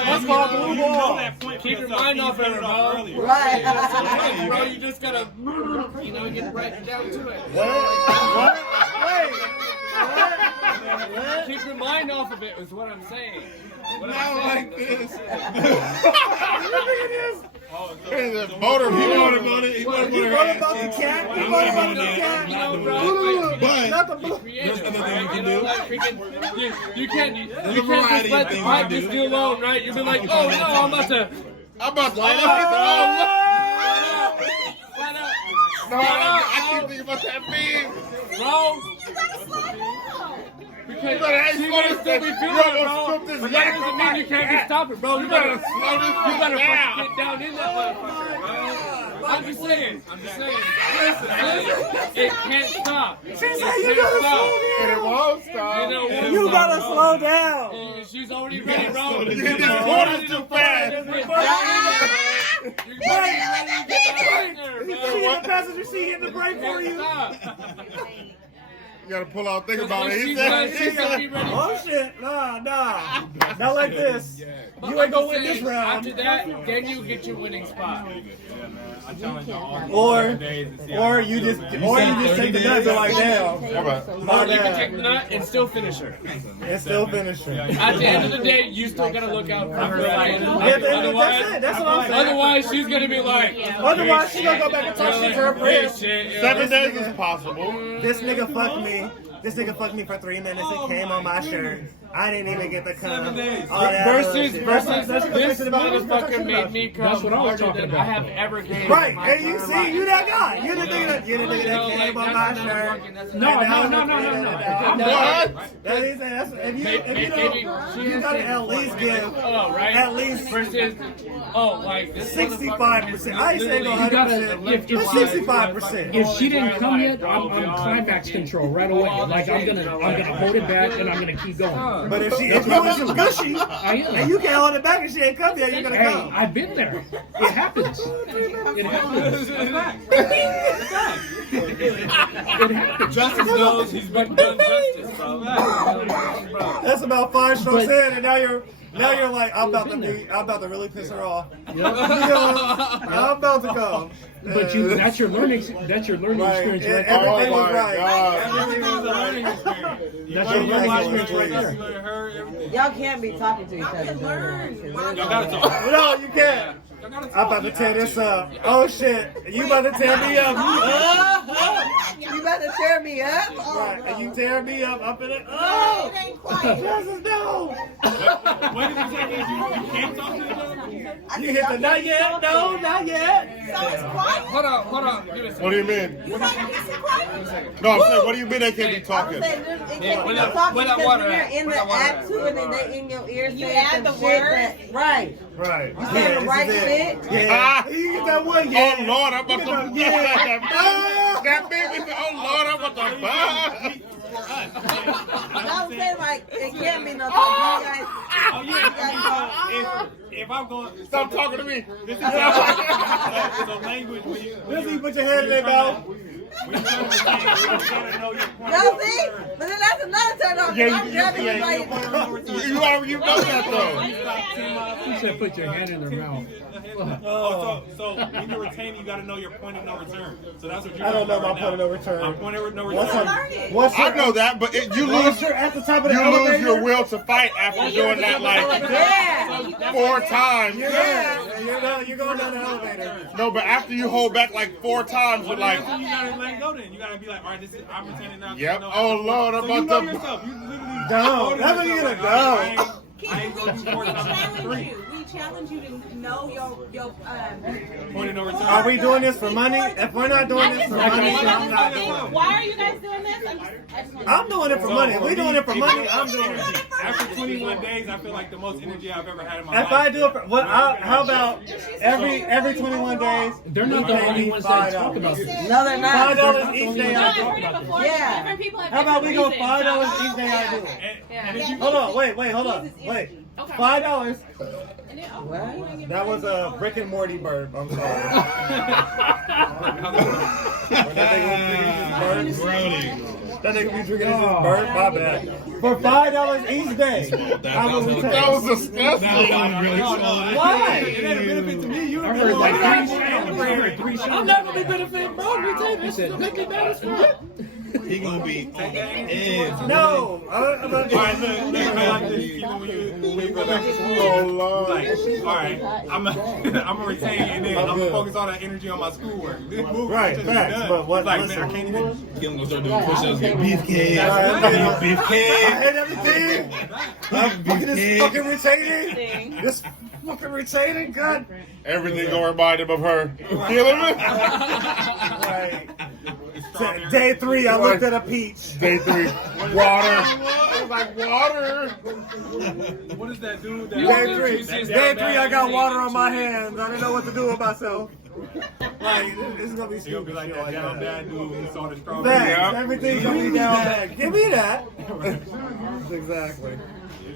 That's called blue ball. Keep your mind off of it, bro. Right. Bro, you just gotta, get right down to it. What? Wait. Keep your mind off of it is what I'm saying. Not like this. He's a motor. He wrote about it. He wrote You wrote about the cat? You wrote about the cat? But Not the blue. there's other things you can do. You can't There's a just variety let of the things pipe you just do. be alone, right? You'll be like, oh no, I'm about to. Flat out. No, I keep thinking about that beam. Bro. Because she's gonna still be feeling it, bro. But that doesn't mean you can't just stop it, bro. You better slow this. You better fucking get down in that motherfucker, bro. I'm just saying. Listen, it can't stop. It can't stop. And it won't stop. You gotta slow down. She's already ready, bro. This quarter's too fast. You see the passenger seat hitting the brake for you? You gotta pull out, think about it. He She's said, gonna be ready. Oh shit, nah. Not like this. You ain't gonna win this round. After that, then you get your winning spot. Or you just take the nut and be like, damn. Or you can take the nut and still finish her. And still finish her. At the end of the day, you still gotta look out for her. That's what I'm saying. Otherwise, she's gonna be like. Otherwise, she gonna go back and talk shit to her friends. 7 days is possible. This nigga fucked me. This nigga fucked me for 3 minutes. It came on my shirt. I didn't even get the cum. Versus, this motherfucker made me come That's what I was harder talking than about. I have ever came. Right, and you see, you that guy. You the nigga that came on my shirt. No. What? You gotta at least give. Right? At least Versus, like this 65%. I ain't saying no You gotta, 100%. 65%. if she didn't come yet, I'm climax control right away. Like I'm gonna hold it back and I'm gonna keep going. But if you was just gushy, I am. and you can't hold it back and she ain't come yet, you're gonna Hey, go. I've been there. It happens. It happens. It happens. Justice knows he's been done justice, bro. That's about 5 strokes in, and now you're like, I'm about to really piss her off. I'm about to go. But that's your learning experience right there. Everything was right. That's your learning experience right there. Y'all can't be talking to each other. Y'all gotta talk. No, you can't. I'm about to tear this up. Oh shit. You about to tear me up. You about to tear me up? Right. And you tear me up in it. Oh! It ain't quiet. Jesus, no! What did you say? You can't talk to each other? You hit the not yet? No, not yet. So it's quiet. Hold on. Give me a second. What do you mean? You said it's quiet. No, I'm saying, what do you mean they can't be I'm talking? saying it can't be Where talking that because water when you're at? in Where the that water act at? too and then they in your ear You saying add some the shit words. that, right. Right. You saying the right shit. Yeah. You get that one, yeah. Oh Lord, I'm about to Yeah. that baby said, oh Lord, I'm about to I'm saying like it can't be no talk. You guys. Oh yeah. If I'm going, Stop talking to me. This is a language. Listen, put your hand in their mouth. No, see? But then that's another turn off. Yeah, I'm grabbing you like. You know that though. You said put your hand in their mouth. So when you're retaining, you got to know your point of no return. So that's what you're. I don't know my point of no return. My point of no return. I know that, but you lose. At the top of the You elevator? lose your will to fight after doing that like 4 times. Yeah, you're going down the elevator. No, but after you hold back like 4 times, you're like, You gotta let go. Then you gotta be like, all right, this is I'm retaining now. yep. No, Oh Lord, I'm so you know about to. yourself. You literally Don't. That's when you're gonna go. I ain't gonna do 4 times 3. We challenge you to know your Point of no return. Are we doing this for money? If we're not doing this for money, I'm not doing it. Why are you guys doing this? I'm doing it for money. If we doing it for money, I'm doing it. After 21 days, I feel like the most energy I've ever had in my life. If I do it for what? How about every 21 days? They're not the only ones that talk about this. No, they're not. $5 each day. I've heard it before. Yeah. Different people have How about we go different $5 reasons. each day? I do it. And if you, Hold on, wait, hold on, wait. $5. What? That was a Rick and Morty burp. I'm sorry. That nigga be drinking his burp. My bad. For $5 each day, I will return. That was disgusting. Why? it ain't a benefit to me. You I heard like 3 shots. I'm not gonna be benefiting, bro. You take this to make it better. He gonna be No. I'm not All right, look, like this. Oh Lord. Like, all right, I'm gonna retain, and then I'm gonna focus all that energy on my schoolwork. This movie Right, just facts, done. but what- Like, listen. man, I can't even. He's gonna start doing push-ups, get beefcake. I Beefcake. hate everything. Look at this fucking retaining. This fucking retaining gun. Everything gonna remind him of her. Feeling me? Right. Day 3, I looked at a peach. Day 3, water. I was like, water. What is that dude? Day 3, I got water on my hands. I didn't know what to do with myself. Like, this is gonna be He'll be stupid. like shit that like down that. bad dude who saw the strawberry. Facts. Everything's gonna be down bad. Give me that. Exactly.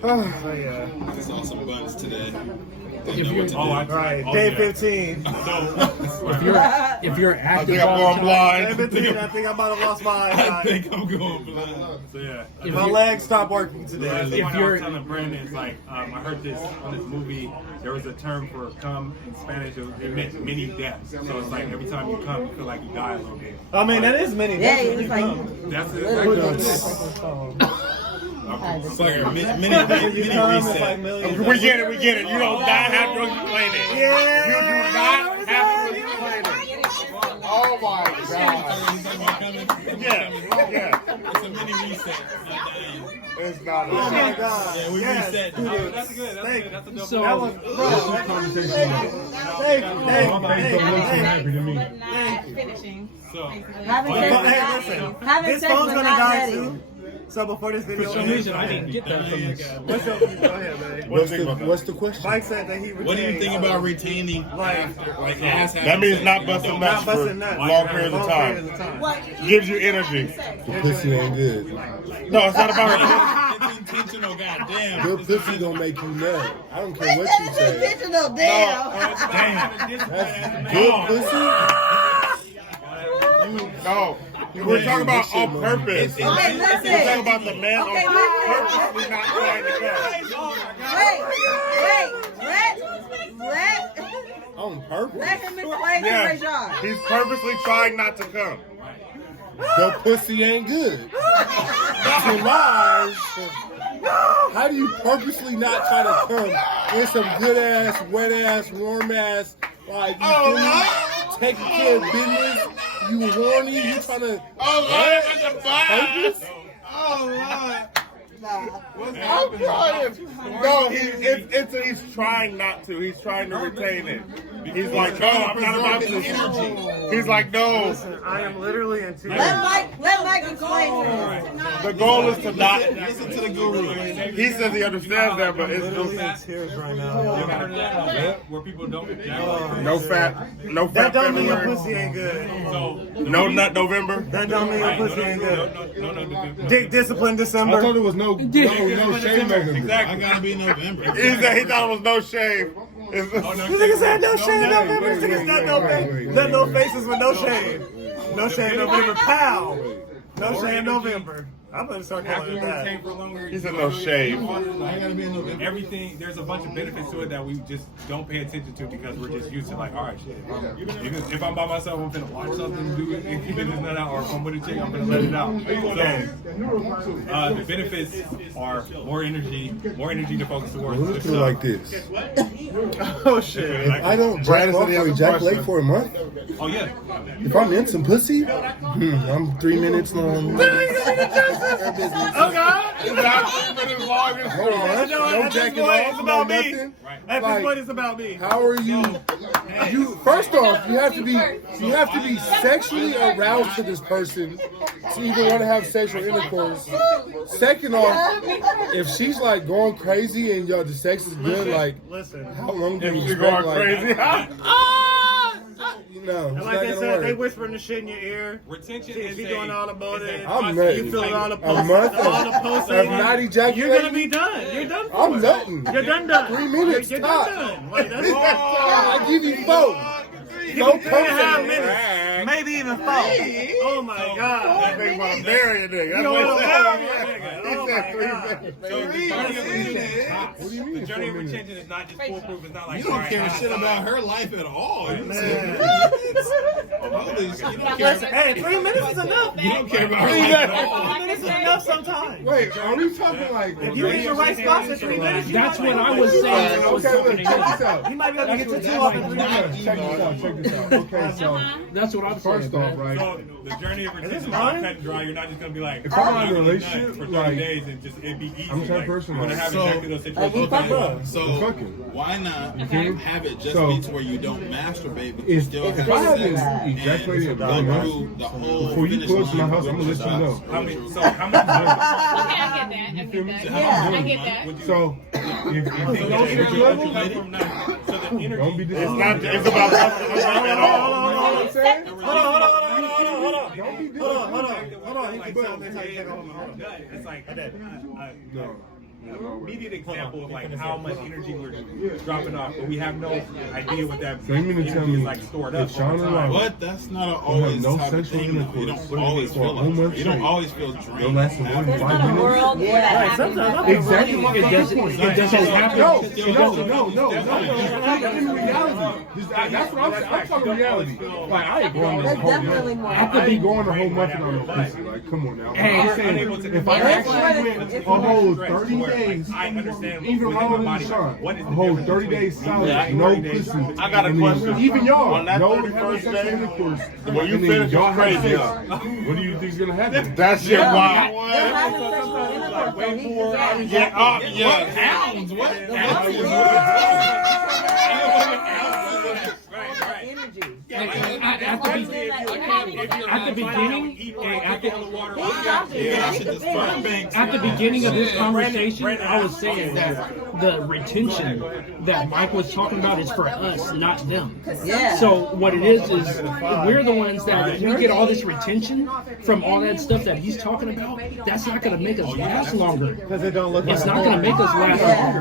Oh, yeah. I saw some buns today. Right, day 15. If you're I active think I'm all going the time, blind. Day 15, I think I might have lost my I eyesight. think I'm going blind. So yeah. My legs stopped working today. If If you're you're- telling Brandon, it's like I heard this on this movie. There was a term for come in Spanish. It meant many deaths. So it's like every time you come, you feel like you die a little bit. I mean, that is many. Yeah, That's it was like. That's exactly what it is. It's like a mini reset. We get it, we get it. You don't not have to explain it. Yeah. You do not have to explain it. Oh my God. Yeah. It's a mini reset. It's not. Oh my God. Yeah, we Yes. reset. That's good. That's good. That's a dope. So That was, bro. Thank you. But not finishing. So Having Hey, sex, listen. having This sex, phone's but gonna not die ready. soon. So before this video for some ends, reason, I didn't get that from this. what's your, go ahead, man. What's the question? Mike said that he retained. What do you think about retaining Like, ass? That means not busting nuts for busting nuts. long periods of time. Gives you energy. The pussy ain't good. No, it's not about it. It's intentional, goddamn. Good pussy don't make you nut. I don't care what you say. Intentional, damn. Good pussy? No. We're talking about on purpose. Okay, We're listen. talking about the man Okay, on listen. purposely not trying to come. Wait. On purpose? Let him explain to Yeah, Rajon. he's purposely trying not to come. The pussy ain't good. So lies. How do you purposely not try to come in some good ass, wet ass, warm ass, like you feel me? Taking care of business. You horny? You trying to? Purpose? I'm trying. No, he's trying not to. He's trying to retain it. He's like, no, I'm not about this energy. He's like, no. Listen, I am literally in tears. Let Mike explain this. The goal is to not Listen to the guru. He says he understands that, but it's Literally in tears right now. Where people don't no fat That don't mean your February. pussy ain't good. No nut November. That don't mean your pussy ain't good. Dick discipline I December. thought it was no shame November. I gotta be November. He said he thought it was no shave. This nigga said no shave November. This nigga's not no faces with no shave. No shave November. Pow. No shave November. I'm gonna start calling it that. He said no shave. Everything, there's a bunch of benefits to it that we just don't pay attention to because we're just used to like, all right, shit. If I'm by myself, I'm finna watch something, do it, and keep it nut out, or if I'm with a chick, I'm gonna let it out. So, the benefits are more energy to focus towards. Let's do it like this. Oh shit. If I don't jack off or ejaculate for a month, Oh yeah. if I'm in some pussy, I'm 3 minutes long. Oh God! Hold on, no jacking off, no nothing. At this point, it's about me. How are you? You first off, you have to be sexually aroused to this person to even want to have sexual intercourse. Second off, if she's like going crazy and the sex is good, like Listen. how long do you You're expect? going Like, crazy. no, And it's like not they gonna said, they work. whispering the shit in your ear. Retention See, is if you doing all the moaning, I'm you nutting. feeling all the A posts, month all the posts. of not ejaculating. You're gonna be done. You're done. For I'm it. nutting. You're done. 3 minutes You're top. done. Like, that's I give you 4. No 3.5 minutes. comfort. Maybe even 4. Oh my God. That nigga want to bury a nigga. You That's don't what want he to said. marry a nigga. He Oh said my 3 God. minutes. So the journey of retention, What do you mean? the journey of 4 minutes? retention is not just foolproof. It's not like You don't alright, care I shit saw about her life at all. You Man. Holy shit, you don't care. Hey, 3 minutes is enough. You don't care about her 3 life. minutes is enough sometimes. Wait, are we talking like? If you hit the right spots in 3 minutes, That's what I was saying. I was Okay, talking look, to check you. this out. you might be able to get your 2 off in 3 minutes. Check this out. Check this out. Okay, so That's what I'm saying. first off, right? So the journey of retention is mine? not cut and dry. You're not just gonna be like, If I'm in a I'm gonna nut relationship, for 30 like, days and just it be easy. I'm the type of like, person, you're gonna like, have so- exactly those situations. So Fucking. why not have it just So- be to where you don't masturbate, but you still If have I sex haven't ejaculated in and 1 go month, through the whole before you finish pull up to my line house, I'm gonna let you know. How many? So how much? Okay, I get that. I get that. Yeah. I get that. So if Those if energy level, come from that. So the energy. don't be It's disrespectful. not. It's about at all. Hold on. Hold on. You can tell me how you take on. It's like No. immediate example of like how much energy we're dropping off, but we have no idea what that So you mean to tell energy me is like stored up. if Sean over and time. I But that's not always no type of sexual thing. Though. You intercourse don't always for feel a whole month like you don't straight. always feel drained. No less than more than 5 minutes. World where that happens. Exactly. It doesn't happen. No. In reality, that's what I'm talking reality. Like I ain't going the That's whole definitely month. more. I ain't going the whole month without no pussy. Like, come on now. Hey, I'm saying, if I actually went a whole 30 days, I understand even within longer my than body, Sean, what is a the whole difference 30 between- days solid, Yeah, no 30 days. pussy. I got a And then question. even y'all, On that no 31st sexual day, intercourse. when you And then finish y'all it's crazy, have huh? sex. What do you think's gonna happen? That shit wild. They're having sexual intercourse, though. He just Yeah. Pounds? What? energy. At the beginning, at the beginning of this conversation, I was saying that the retention that Mike was talking about is for us, not them. Yeah. So what it is we're the ones that if we get all this retention from all that stuff that he's talking about, that's not going to make us last longer. Because it don't look. It's not going to make us last longer.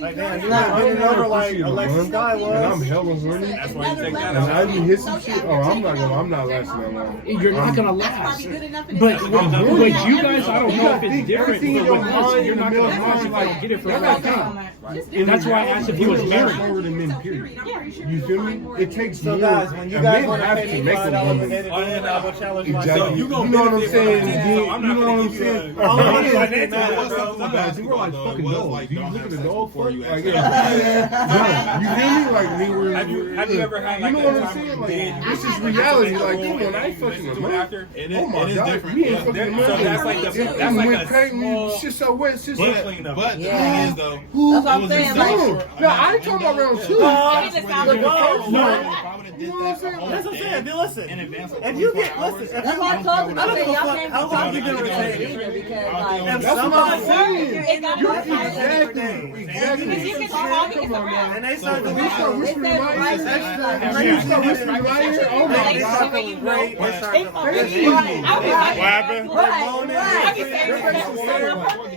Like, man, you're not running over like Alexis Sky And I'm was. hella horny. That's why you take that And out. I even hit some shit. Oh, I'm not lasting that long. You're not going to last. But with you guys, I don't know if it's different. But with us, you're not going to last if I don't get it for the right time. And that's why I asked if he was married. Longer than men, period. You feel me? It takes So more. guys, when you and guys men want to have pay to me make a $5 a woman. day to do it, I will challenge Exactly. myself. You know what I'm saying? You know what I'm saying? Oh, Men, yeah, men, man, bro. Sometimes we're like fucking dogs. You look at the dog before fuck, you like, actually- you feel me? Like, me, we're, Have you ever had you like know that what I'm time saying? where you Like, did- this is reality. Like, come on, I ain't fucking a man. after? And Oh my it's is different. We ain't fucking So that's like the and when a paint small. shit so wet, it's just But, like. but the Yeah. thing is though, That's what I'm it was saying. a Like, short No, amount I ain't of talking about round window two. that- It's that's not where the you goal. go. No. If I would have did that the whole That's what I'm day saying. Then listen. in advance for If you 24 get, hours, listen, if that's why I you, told them. I I don't said, give a y'all fuck can't how long be you been talking about it retained. either because, I'll like, do If it. That's what somebody I'm saying. it got You're more time exactly. Because you can call me, it's a wrap. and they start So, doing They said right extra, now, and you start whispering in my ear. Oh my They God. start feeling great. They start feeling Right. great. What happened?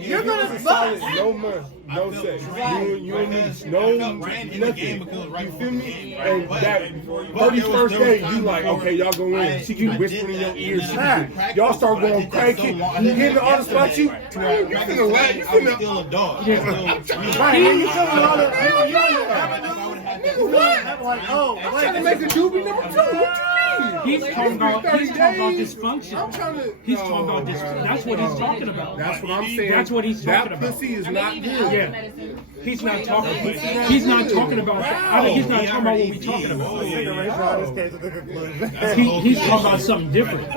You're gonna Solid, no months, no sex. You need no ran in the game nothing. because it was right You before feel the me? game. And But- that but there 31st was day, times you like, before okay, y'all go in. She keep I whispering did in your that, ear. and She then I keep- practiced, Y'all start but I going did that crazy. so long. I You did getting that all the spots you yesterday. you Like I finna let, said, you I was finna. still a dog. Yeah. Right, and you telling all the like, oh, I'm trying to make a doobie number 2. What you mean? He's talking about 30 days. dysfunction. I'm trying to. He's talking about dysfunction. That's what he's talking about. That's what I'm saying. That's what he's talking That about. pussy is not good. Yeah. He's not talking. He's not talking about that. I mean, he's not talking about what we're talking about. He's talking about something different.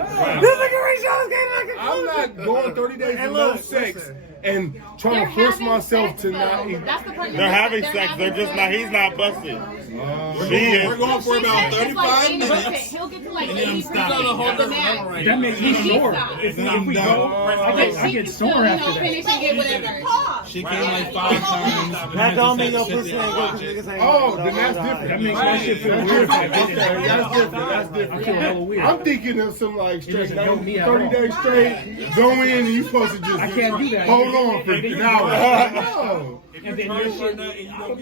I'm not going 30 days with no sex and trying to force myself to not eat. They're having sex. They're just not. He's not busted. We're going for about 35 minutes. He'll get to like And then I'm 80% stopping. of the max. That makes me sore. If we done. go, I get sore after that. Finish and get whatever. She came like 5 times. That don't mean your pussy ain't good because niggas ain't. Oh, then that's different. That makes my shit feel weird. That's different. That's I feel different. hella weird. I'm thinking of some like straight doesn't help me at 30 all. days straight, go in and you supposed to just I can't do that. hold on for an hour. No. And then your shit.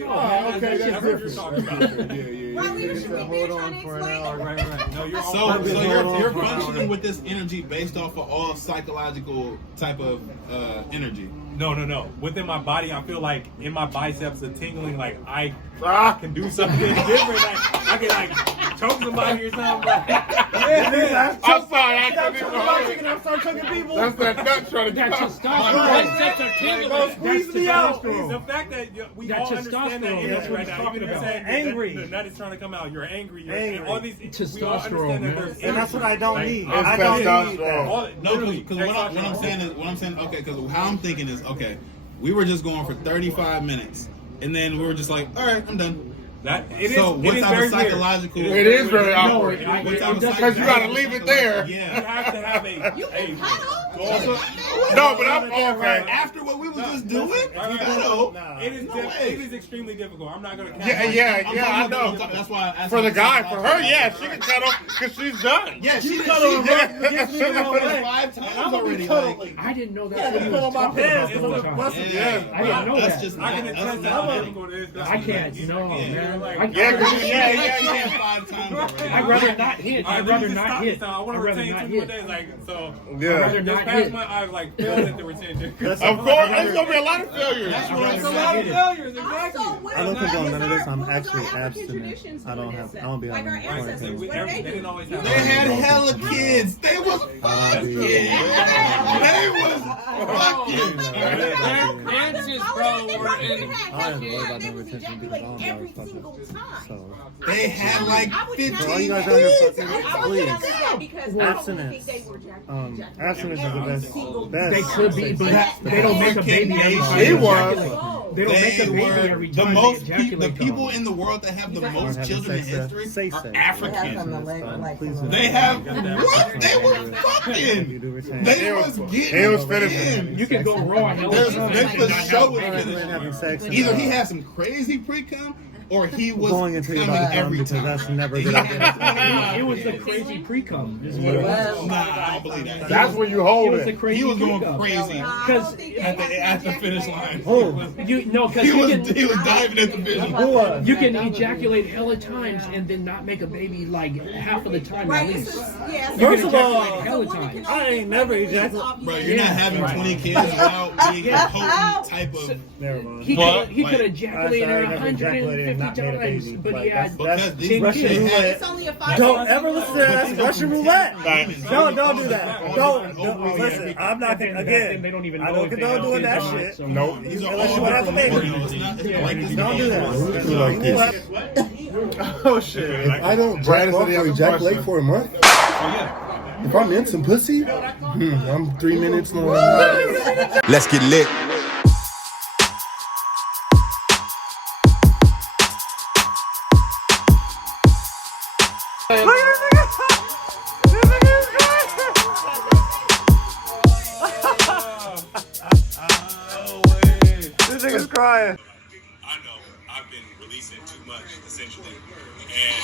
Oh, okay, that's different. Yeah. Hold on for an hour. Right. No, you're So you're functioning with this energy based off of all psychological type of energy. No. Within my body, I feel like in my biceps, the tingling, like I can do something different. Like I can like choke somebody or something. I'm sorry, I couldn't even I'm start choking people. That's that nut trying to That come. testosterone. Squeeze me out. The fact that we That all understand that testosterone, energy that's what right he's now. talking Even about. saying Angry. The nut is trying to come out. You're angry. Angry. All these we all Testosterone, understand that man. there's And that's what I don't energy. need. Like, I don't need that. all- No, literally, because what I'm saying, okay, because how I'm thinking is, okay, we were just going for 35 minutes, and then we were just like, all right, I'm done. That it is. So it what is type very of weird. psychological? It is very awkward. What type of Because you gotta leave it there. You Yeah. have to have a No, but I'm okay. After what we were just doing, Right. no. It is. No It way. is extremely difficult. I'm not gonna. Yeah, I know. That's why I asked For the you. guy, for her, yeah, she can cuddle because she's done. Yeah, she cuddle did. her. She done it 5 times already. Like, I didn't know Yeah, that's what they he put was on my talking pants. about. It's a busted. yeah, I didn't know that's that. just I can that's attest not how difficult it is. I can't. No, man. Yeah, 5 times already. I'd rather not hit. All right, I'd let me rather just not stop hit. this now. I want I'd to rather retain not 2 more hit. days. Like so. Yeah. I'd rather Just not past hit. I've like failed at the retention. Of course, there's gonna be a lot of failures. I'd rather It's a not lot of hit it. failures. Exactly. I don't condone none of this. I'm What was actually our African abstinent. traditions I don't doing have- this I don't be stuff? Like our on the ancestors, quarantine. what did They they didn't do? always have. They had hella kids. They was fucking. They was fucking. Answers, bro, were in. I don't have to worry about no retention because I don't know every fucking. single time. So, They had like I would 15 so all you guys kids. out here fucking, I would please. never say that because I don't think they were Abstinence is the best. They could be, but they don't make a baby every time. He they was. ejaculate. They don't make a They baby were every the time. most they the ejaculate. people in the world that have the Or most having children in sex, history safe are sex. They have African. something like Please some- They have what? They were fucking. They was getting. He was finishing. You can go raw. There's the show was Having finished. sex and, Either he had some crazy pre-cum or he was going into your coming body every because time. that's never a good idea. It was the crazy pre-cum. Is what it was. Nah, I don't believe that. That's when you It hold was the it. crazy He was going pre-cum. crazy Because at the finish line. Oh, because He was diving at the finish line. you can ejaculate hella times and then not make a baby like half of the time at Right, least. this is, yeah. You First can of all, ejaculate hella times. I ain't never ejaculated. Bro, you're not having 20 kids without being a potent type of. Never mind. He What? could Like, ejaculated I never ejaculated and 150 not made a times, baby. but Like, he had Because these 10 Russian kids. roulette. It's only a 5. Don't ever listen to that. That's Russian roulette. Right. Don't do that. Don't listen. I'm not gonna, again. They don't even I know don't if they condone have doing kids that or not, shit. so- Nope. These are Unless you all want to have a baby. it's not like this. Don't do that. Like You will this. have- Oh shit. I don't jack off or ejaculate for a month. Oh, yeah. If I'm in some pussy, I'm 3 minutes long. Let's get lit. This nigga's crying. I know I've been releasing too much, essentially. And